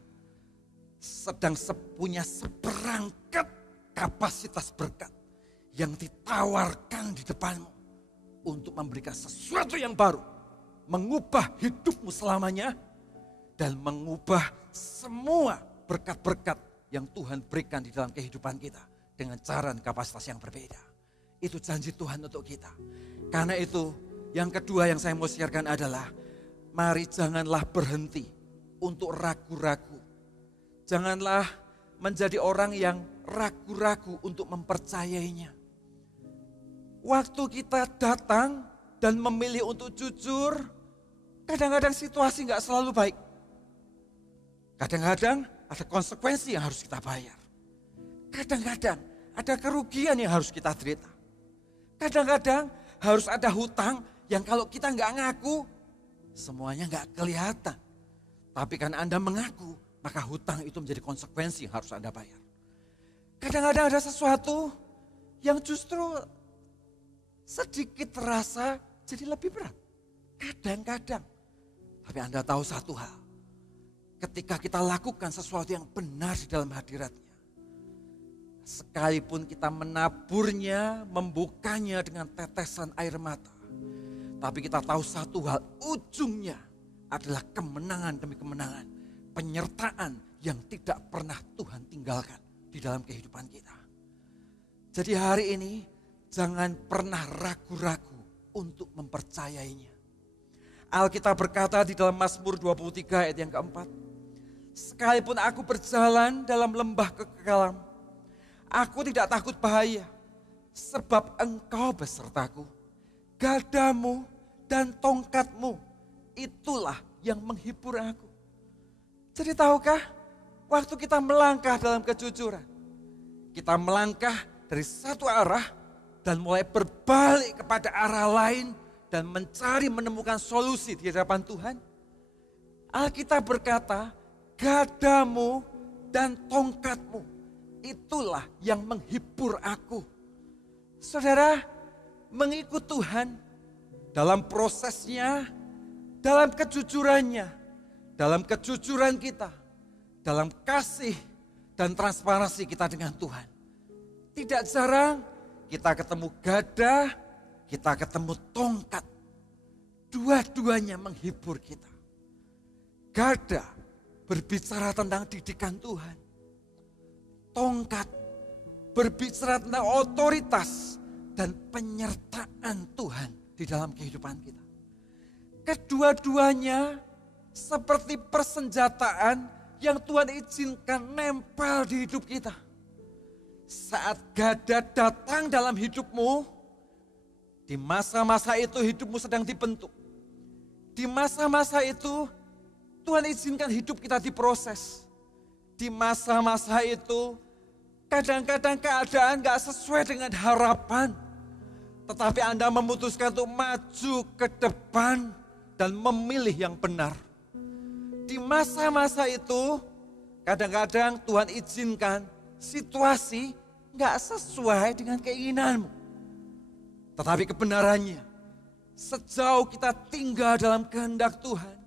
sedang punya seperangkat kapasitas berkat yang ditawarkan di depanmu untuk memberikan sesuatu yang baru, mengubah hidupmu selamanya dan mengubah semua berkat-berkat yang Tuhan berikan di dalam kehidupan kita dengan cara dan kapasitas yang berbeda. Itu janji Tuhan untuk kita. Karena itu yang kedua yang saya mau siarkan adalah mari janganlah berhenti untuk ragu-ragu. Janganlah menjadi orang yang ragu-ragu untuk mempercayainya. Waktu kita datang dan memilih untuk jujur, kadang-kadang situasi gak selalu baik. Kadang-kadang ada konsekuensi yang harus kita bayar. Kadang-kadang ada kerugian yang harus kita derita. Kadang-kadang harus ada hutang yang kalau kita gak ngaku, semuanya gak kelihatan. Tapi karena Anda mengaku, maka hutang itu menjadi konsekuensi yang harus Anda bayar. Kadang-kadang ada sesuatu yang justru sedikit terasa jadi lebih berat. Kadang-kadang. Tapi Anda tahu satu hal. Ketika kita lakukan sesuatu yang benar di dalam hadirat-Nya. Sekalipun kita menaburnya, membukanya dengan tetesan air mata. Tapi kita tahu satu hal, ujungnya adalah kemenangan demi kemenangan. Penyertaan yang tidak pernah Tuhan tinggalkan di dalam kehidupan kita. Jadi hari ini jangan pernah ragu-ragu untuk mempercayainya. Alkitab berkata di dalam Mazmur 23 ayat yang keempat. Sekalipun aku berjalan dalam lembah kekekalan, aku tidak takut bahaya, sebab Engkau besertaku. Gadamu dan tongkatmu, itulah yang menghibur aku. Jadi tahukah, waktu kita melangkah dalam kejujuran, kita melangkah dari satu arah dan mulai berbalik kepada arah lain dan mencari menemukan solusi di hadapan Tuhan. Alkitab berkata, gadamu dan tongkatmu, itulah yang menghibur aku. Saudara, mengikut Tuhan dalam prosesnya, dalam kejujurannya, dalam kejujuran kita, dalam kasih dan transparansi kita dengan Tuhan. Tidak jarang kita ketemu gada, kita ketemu tongkat. Dua-duanya menghibur kita. Gada berbicara tentang didikan Tuhan. Tongkat berbicara tentang otoritas dan penyertaan Tuhan di dalam kehidupan kita. Kedua-duanya seperti persenjataan yang Tuhan izinkan nempel di hidup kita. Saat gada datang dalam hidupmu, di masa-masa itu hidupmu sedang dibentuk. Di masa-masa itu Tuhan izinkan hidup kita diproses. Di masa-masa itu kadang-kadang keadaan gak sesuai dengan harapan. Tetapi Anda memutuskan untuk maju ke depan dan memilih yang benar. Di masa-masa itu kadang-kadang Tuhan izinkan situasi gak sesuai dengan keinginanmu. Tetapi kebenarannya, sejauh kita tinggal dalam kehendak Tuhan,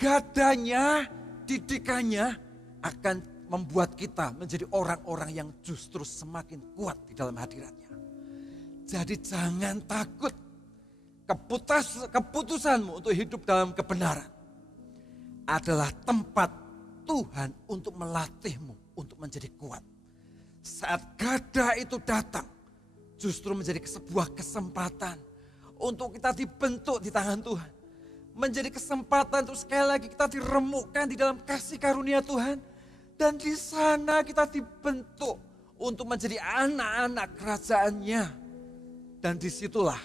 gadanya, didikannya akan membuat kita menjadi orang-orang yang justru semakin kuat di dalam hadirat-Nya. Jadi jangan takut. Keputusanmu untuk hidup dalam kebenaran adalah tempat Tuhan untuk melatihmu untuk menjadi kuat. Saat gada itu datang, justru menjadi sebuah kesempatan untuk kita dibentuk di tangan Tuhan. Menjadi kesempatan untuk sekali lagi kita diremukkan di dalam kasih karunia Tuhan. Dan di sana kita dibentuk untuk menjadi anak-anak kerajaan-Nya. Dan disitulah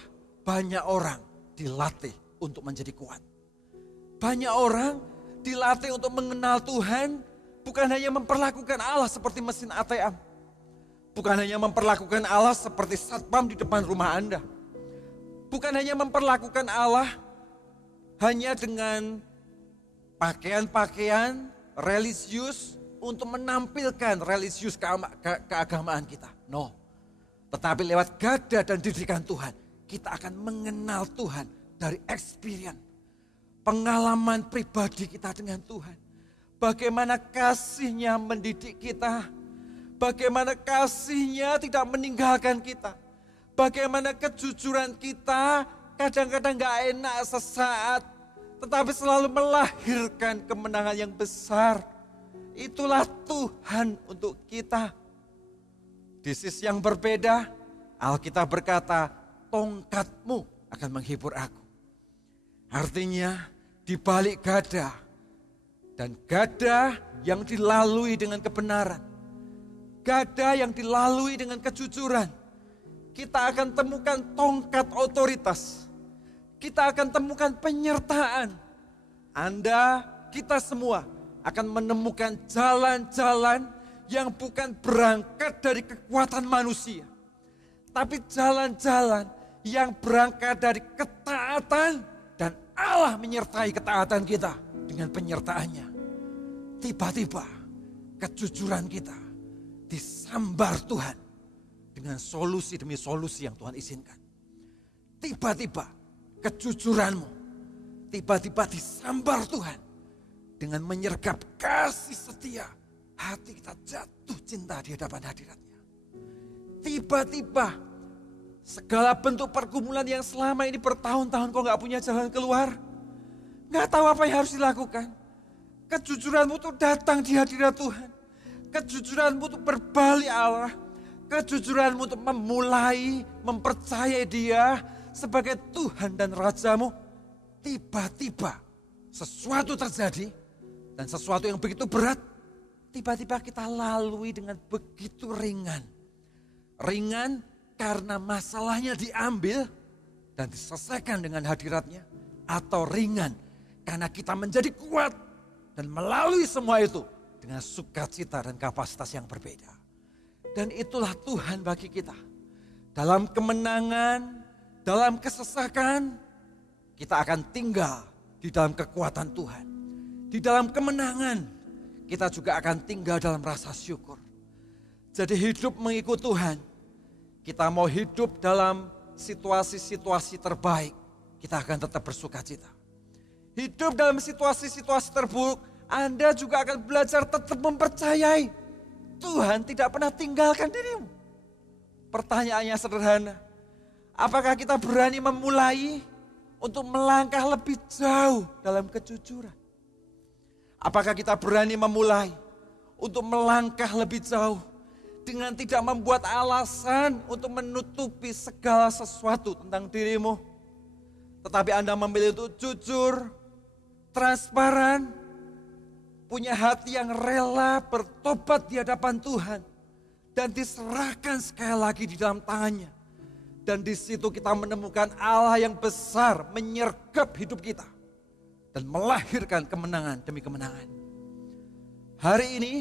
banyak orang dilatih untuk menjadi kuat. Banyak orang dilatih untuk mengenal Tuhan, bukan hanya memperlakukan Allah seperti mesin ATM. Bukan hanya memperlakukan Allah seperti satpam di depan rumah Anda. Bukan hanya memperlakukan Allah hanya dengan pakaian-pakaian religius untuk menampilkan religius keagamaan kita. No. Tetapi lewat gada dan didikan Tuhan, kita akan mengenal Tuhan dari experience. Pengalaman pribadi kita dengan Tuhan. Bagaimana kasih-Nya mendidik kita. Bagaimana kasih-Nya tidak meninggalkan kita. Bagaimana kejujuran kita kadang-kadang gak enak sesaat, tetapi selalu melahirkan kemenangan yang besar. Itulah Tuhan untuk kita. Di sisi yang berbeda, Alkitab berkata, tongkatmu akan menghibur aku. Artinya di balik gada, dan gada yang dilalui dengan kebenaran, gada yang dilalui dengan kejujuran, kita akan temukan tongkat otoritas. Kita akan temukan penyertaan. Anda, kita semua akan menemukan jalan-jalan yang bukan berangkat dari kekuatan manusia. Tapi jalan-jalan yang berangkat dari ketaatan dan Allah menyertai ketaatan kita dengan penyertaannya. Tiba-tiba kejujuran kita disambar Tuhan dengan solusi demi solusi yang Tuhan izinkan. Tiba-tiba kejujuranmu tiba-tiba disambar Tuhan dengan menyergap kasih setia. Hati kita jatuh cinta di hadapan hadirat-Nya. Tiba-tiba segala bentuk pergumulan yang selama ini bertahun-tahun kau gak punya jalan keluar, gak tahu apa yang harus dilakukan. Kejujuranmu tuh datang di hadirat Tuhan. Kejujuranmu tuh berbalik Allah. Kejujuranmu untuk memulai mempercayai Dia sebagai Tuhan dan Rajamu. Tiba-tiba sesuatu terjadi dan sesuatu yang begitu berat tiba-tiba kita lalui dengan begitu ringan. Ringan karena masalahnya diambil dan diselesaikan dengan hadirat-Nya, atau ringan karena kita menjadi kuat dan melalui semua itu dengan sukacita dan kapasitas yang berbeda. Dan itulah Tuhan bagi kita. Dalam kemenangan, dalam kesesakan, kita akan tinggal di dalam kekuatan Tuhan. Di dalam kemenangan, kita juga akan tinggal dalam rasa syukur. Jadi hidup mengikut Tuhan, kita mau hidup dalam situasi-situasi terbaik, kita akan tetap bersukacita. Hidup dalam situasi-situasi terburuk, Anda juga akan belajar tetap mempercayai Tuhan tidak pernah tinggalkan dirimu. Pertanyaannya sederhana. Apakah kita berani memulai untuk melangkah lebih jauh dalam kejujuran? Apakah kita berani memulai untuk melangkah lebih jauh dengan tidak membuat alasan untuk menutupi segala sesuatu tentang dirimu? Tetapi Anda memilih untuk jujur, transparan, punya hati yang rela bertobat di hadapan Tuhan dan diserahkan sekali lagi di dalam tangannya. Dan di situ kita menemukan Allah yang besar menyergap hidup kita dan melahirkan kemenangan demi kemenangan. Hari ini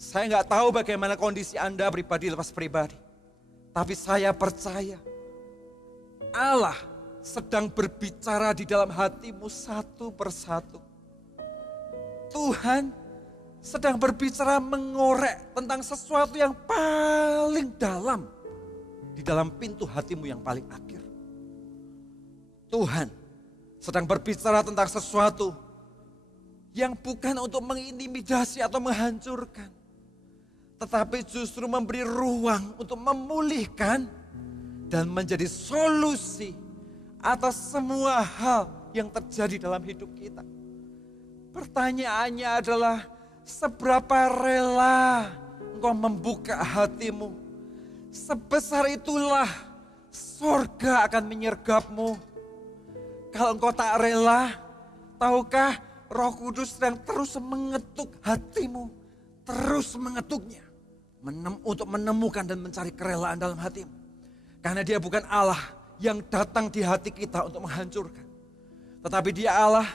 saya nggak tahu bagaimana kondisi Anda pribadi lepas pribadi, tapi saya percaya Allah sedang berbicara di dalam hatimu satu persatu. Tuhan sedang berbicara mengorek tentang sesuatu yang paling dalam di dalam pintu hatimu yang paling akhir. Tuhan sedang berbicara tentang sesuatu yang bukan untuk mengintimidasi atau menghancurkan, tetapi justru memberi ruang untuk memulihkan dan menjadi solusi atas semua hal yang terjadi dalam hidup kita. Pertanyaannya adalah, seberapa rela engkau membuka hatimu? Sebesar itulah sorga akan menyergapmu. Kalau engkau tak rela, tahukah Roh Kudus sedang terus mengetuk hatimu, terus mengetuknya untuk menemukan dan mencari kerelaan dalam hatimu. Karena Dia bukan Allah yang datang di hati kita untuk menghancurkan, tetapi Dia Allah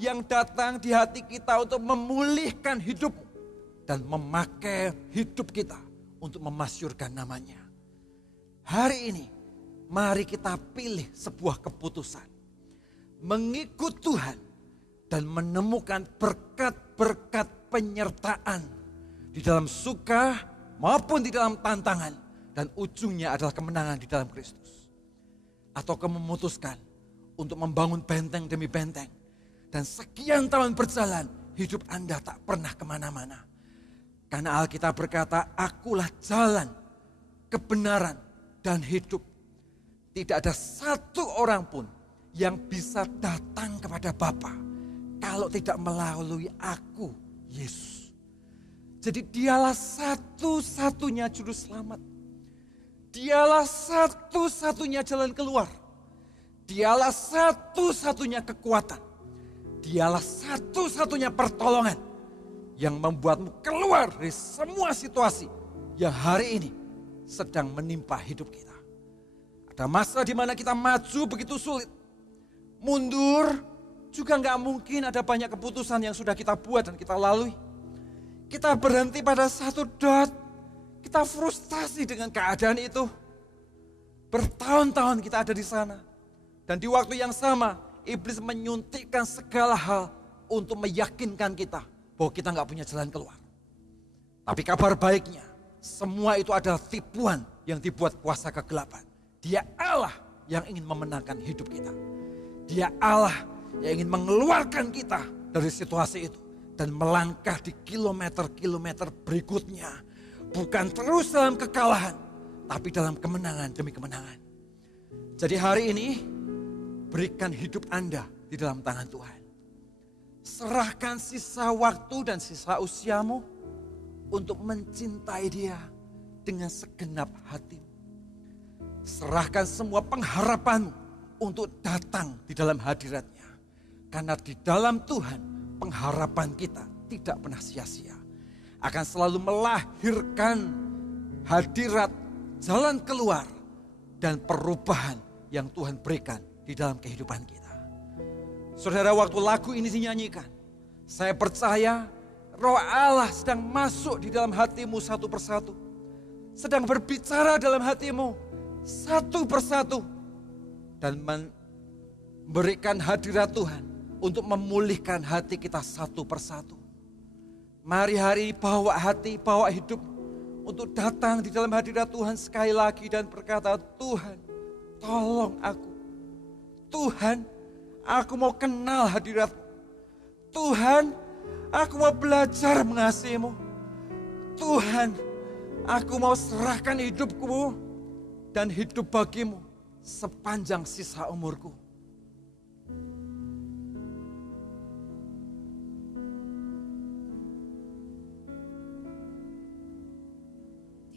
yang datang di hati kita untuk memulihkan hidup dan memakai hidup kita untuk memasyurkan namanya. Hari ini mari kita pilih sebuah keputusan. Mengikut Tuhan dan menemukan berkat-berkat penyertaan di dalam suka maupun di dalam tantangan. Dan ujungnya adalah kemenangan di dalam Kristus. Ataukah memutuskan untuk membangun benteng demi benteng. Dan sekian tahun berjalan, hidup Anda tak pernah kemana-mana. Karena Alkitab berkata, akulah jalan, kebenaran, dan hidup. Tidak ada satu orang pun yang bisa datang kepada Bapa kalau tidak melalui aku, Yesus. Jadi dialah satu-satunya juru selamat. Dialah satu-satunya jalan keluar. Dialah satu-satunya kekuatan. Dialah satu-satunya pertolongan yang membuatmu keluar dari semua situasi yang hari ini sedang menimpa hidup kita. Ada masa di mana kita maju begitu sulit. Mundur juga nggak mungkin, ada banyak keputusan yang sudah kita buat dan kita lalui. Kita berhenti pada satu dot. Kita frustasi dengan keadaan itu. Bertahun-tahun kita ada di sana. Dan di waktu yang sama, iblis menyuntikkan segala hal untuk meyakinkan kita bahwa kita nggak punya jalan keluar. Tapi kabar baiknya, semua itu adalah tipuan yang dibuat kuasa kegelapan. Dia Allah yang ingin memenangkan hidup kita. Dia Allah yang ingin mengeluarkan kita dari situasi itu. Dan melangkah di kilometer-kilometer berikutnya. Bukan terus dalam kekalahan, tapi dalam kemenangan demi kemenangan. Jadi hari ini, berikan hidup Anda di dalam tangan Tuhan. Serahkan sisa waktu dan sisa usiamu untuk mencintai Dia dengan segenap hatimu. Serahkan semua pengharapanmu untuk datang di dalam hadirat-Nya. Karena di dalam Tuhan, pengharapan kita tidak pernah sia-sia. Akan selalu melahirkan hadirat, jalan keluar, dan perubahan yang Tuhan berikan di dalam kehidupan kita. Saudara, waktu lagu ini dinyanyikan, saya percaya Roh Allah sedang masuk di dalam hatimu satu persatu. Sedang berbicara dalam hatimu satu persatu. Dan memberikan hadirat Tuhan untuk memulihkan hati kita satu persatu. Mari hari ini bawa hati, bawa hidup untuk datang di dalam hadirat Tuhan sekali lagi dan berkata, Tuhan, tolong aku. Tuhan, aku mau kenal hadirat-Mu. Tuhan, aku mau belajar mengasihi-Mu. Tuhan, aku mau serahkan hidupku dan hidup bagi-Mu sepanjang sisa umurku.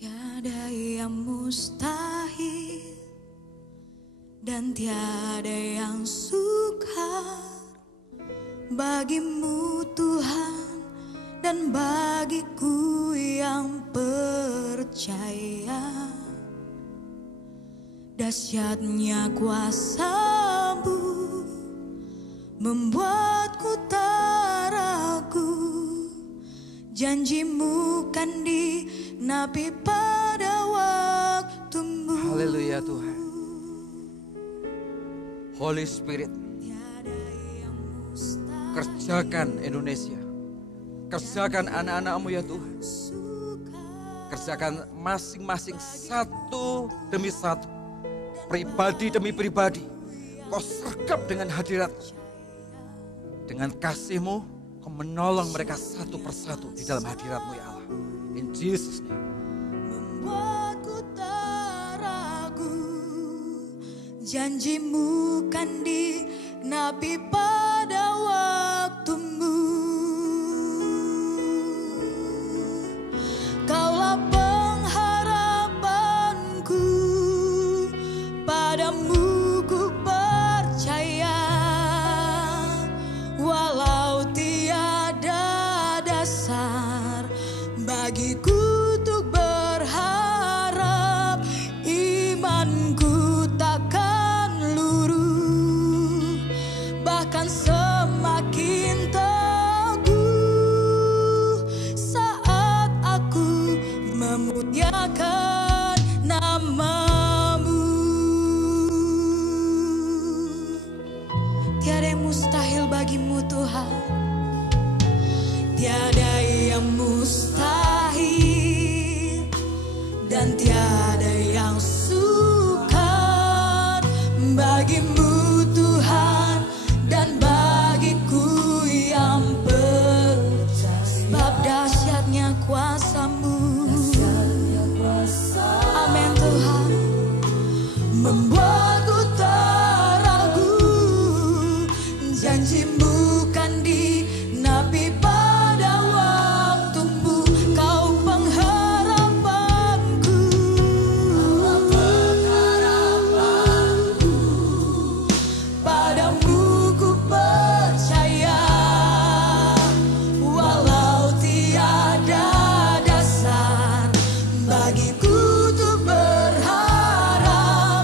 Tiada yang mustahil dan tiada yang sukar bagimu Tuhan dan bagiku yang percaya. Dahsyatnya kuasa-Mu membuatku tak ragu. Janji-Mu kan digenapi pada waktu-Mu. Haleluya Tuhan. Holy Spirit, kerjakan Indonesia. Kerjakan anak-anak-Mu ya Tuhan. Kerjakan masing-masing satu demi satu. Pribadi demi pribadi. Kau sergap dengan hadirat-Mu. Dengan kasih-Mu, Kau menolong mereka satu persatu di dalam hadirat-Mu ya Allah. In Jesus name. Membuatku tak ragu. Janji-Mu kan digenapi pada waktu-Mu. Kaulah pengharapanku, padamu ku percaya. Walau tiada dasar bagiku untuk berharap, imanku takkan luruh, bahkan semakin muliakan nama-Mu. Tiada yang mustahil bagi-Mu Tuhan, tiada yang mustahil, dan tiada yang sukar bagi-Mu Tuhan, dan bagiku yang percaya. Sebab dahsyatnya kuasa-Mu, amin Tuhan, membuatku terragu. Janji-Mu kan dinapi pada waktu-Mu. Kau pengharapanku, padamu ku percaya. Walau tiada dasar bagiku tuh berharap,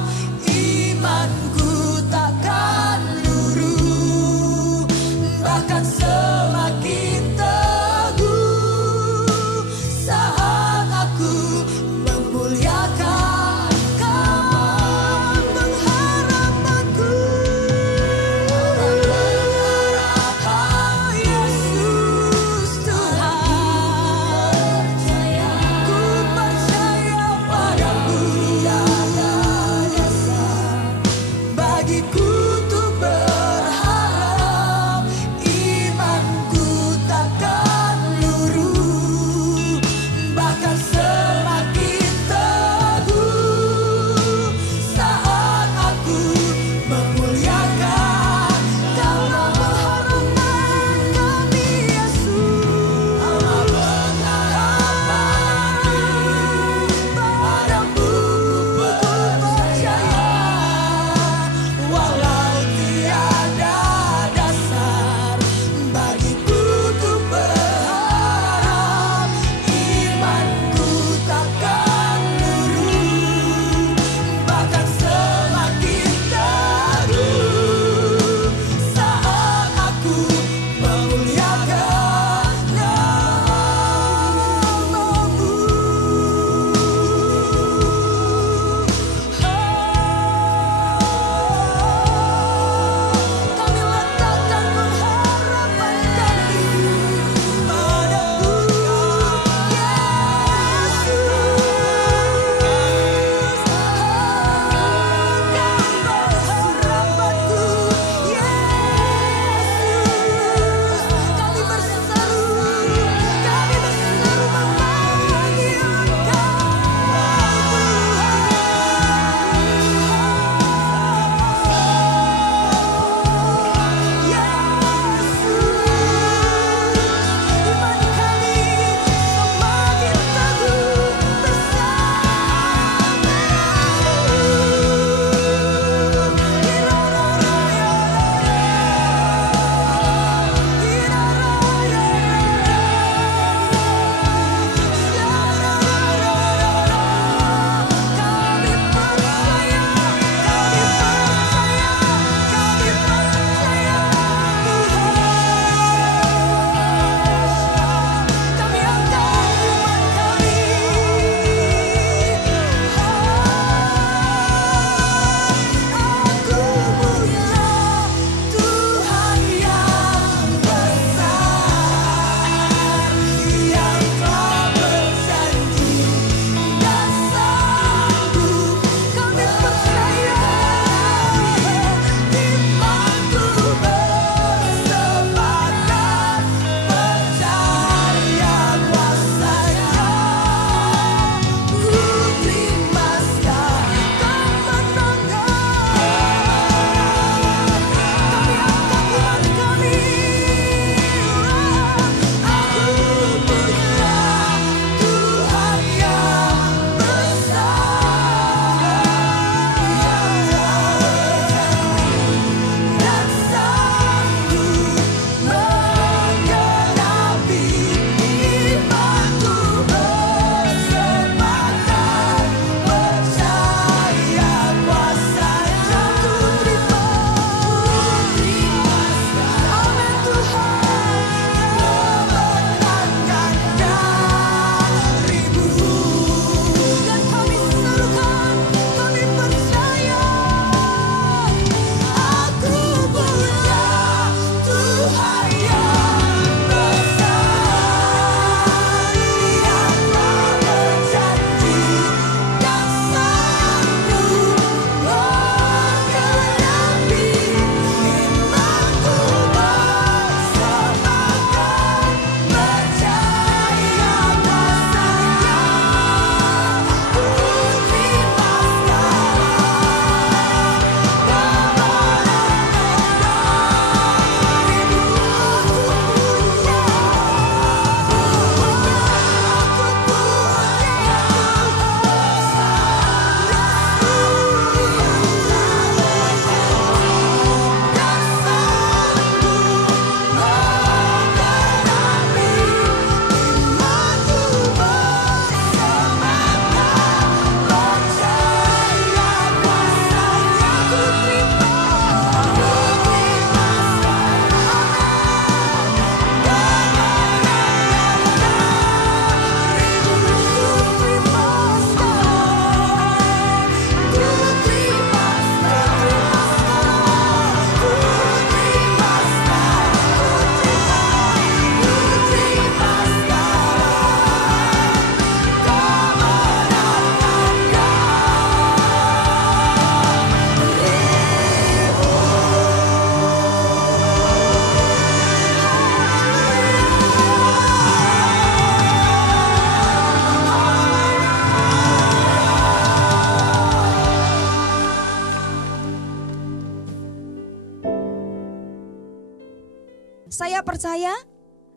Saya percaya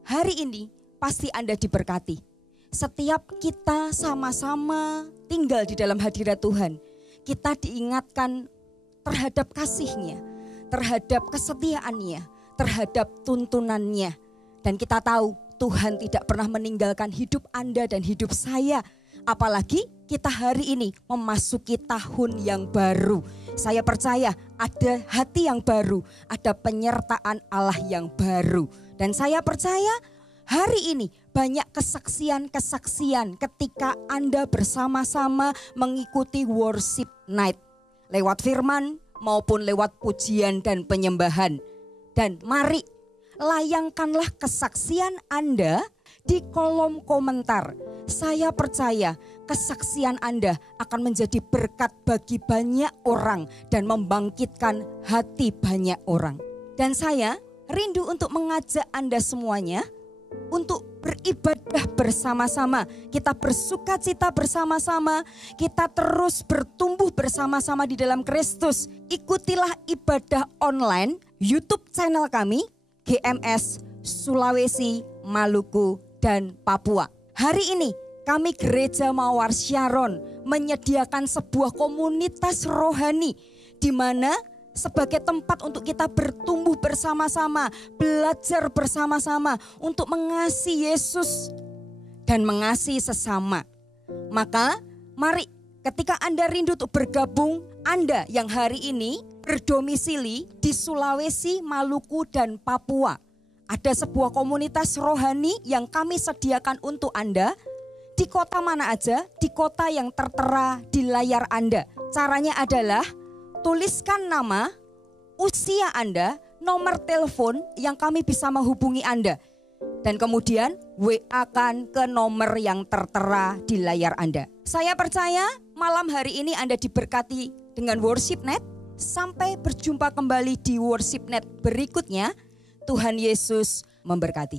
hari ini pasti Anda diberkati. Setiap kita sama-sama tinggal di dalam hadirat Tuhan, kita diingatkan terhadap kasih-Nya, terhadap kesetiaan-Nya, terhadap tuntunannya. Dan kita tahu Tuhan tidak pernah meninggalkan hidup Anda dan hidup saya. Apalagi kita hari ini memasuki tahun yang baru. Saya percaya ada hati yang baru, ada penyertaan Allah yang baru. Dan saya percaya hari ini banyak kesaksian-kesaksian ketika Anda bersama-sama mengikuti worship night. Lewat firman maupun lewat pujian dan penyembahan. Dan mari layangkanlah kesaksian Anda di kolom komentar. Saya percaya kesaksian Anda akan menjadi berkat bagi banyak orang dan membangkitkan hati banyak orang. Dan saya rindu untuk mengajak Anda semuanya untuk beribadah bersama-sama. Kita bersuka cita bersama-sama, kita terus bertumbuh bersama-sama di dalam Kristus. Ikutilah ibadah online YouTube channel kami, GMS Sulawesi, Maluku, dan Papua. Hari ini kami Gereja Mawar Sharon menyediakan sebuah komunitas rohani di mana sebagai tempat untuk kita bertumbuh bersama-sama, belajar bersama-sama untuk mengasihi Yesus dan mengasihi sesama. Maka mari ketika Anda rindu untuk bergabung, Anda yang hari ini berdomisili di Sulawesi, Maluku, dan Papua. Ada sebuah komunitas rohani yang kami sediakan untuk Anda di kota mana aja, di kota yang tertera di layar Anda. Caranya adalah tuliskan nama, usia Anda, nomor telepon yang kami bisa menghubungi Anda. Dan kemudian WA-kan ke nomor yang tertera di layar Anda. Saya percaya malam hari ini Anda diberkati dengan Worship Net. Sampai berjumpa kembali di Worship Net berikutnya. Tuhan Yesus memberkati.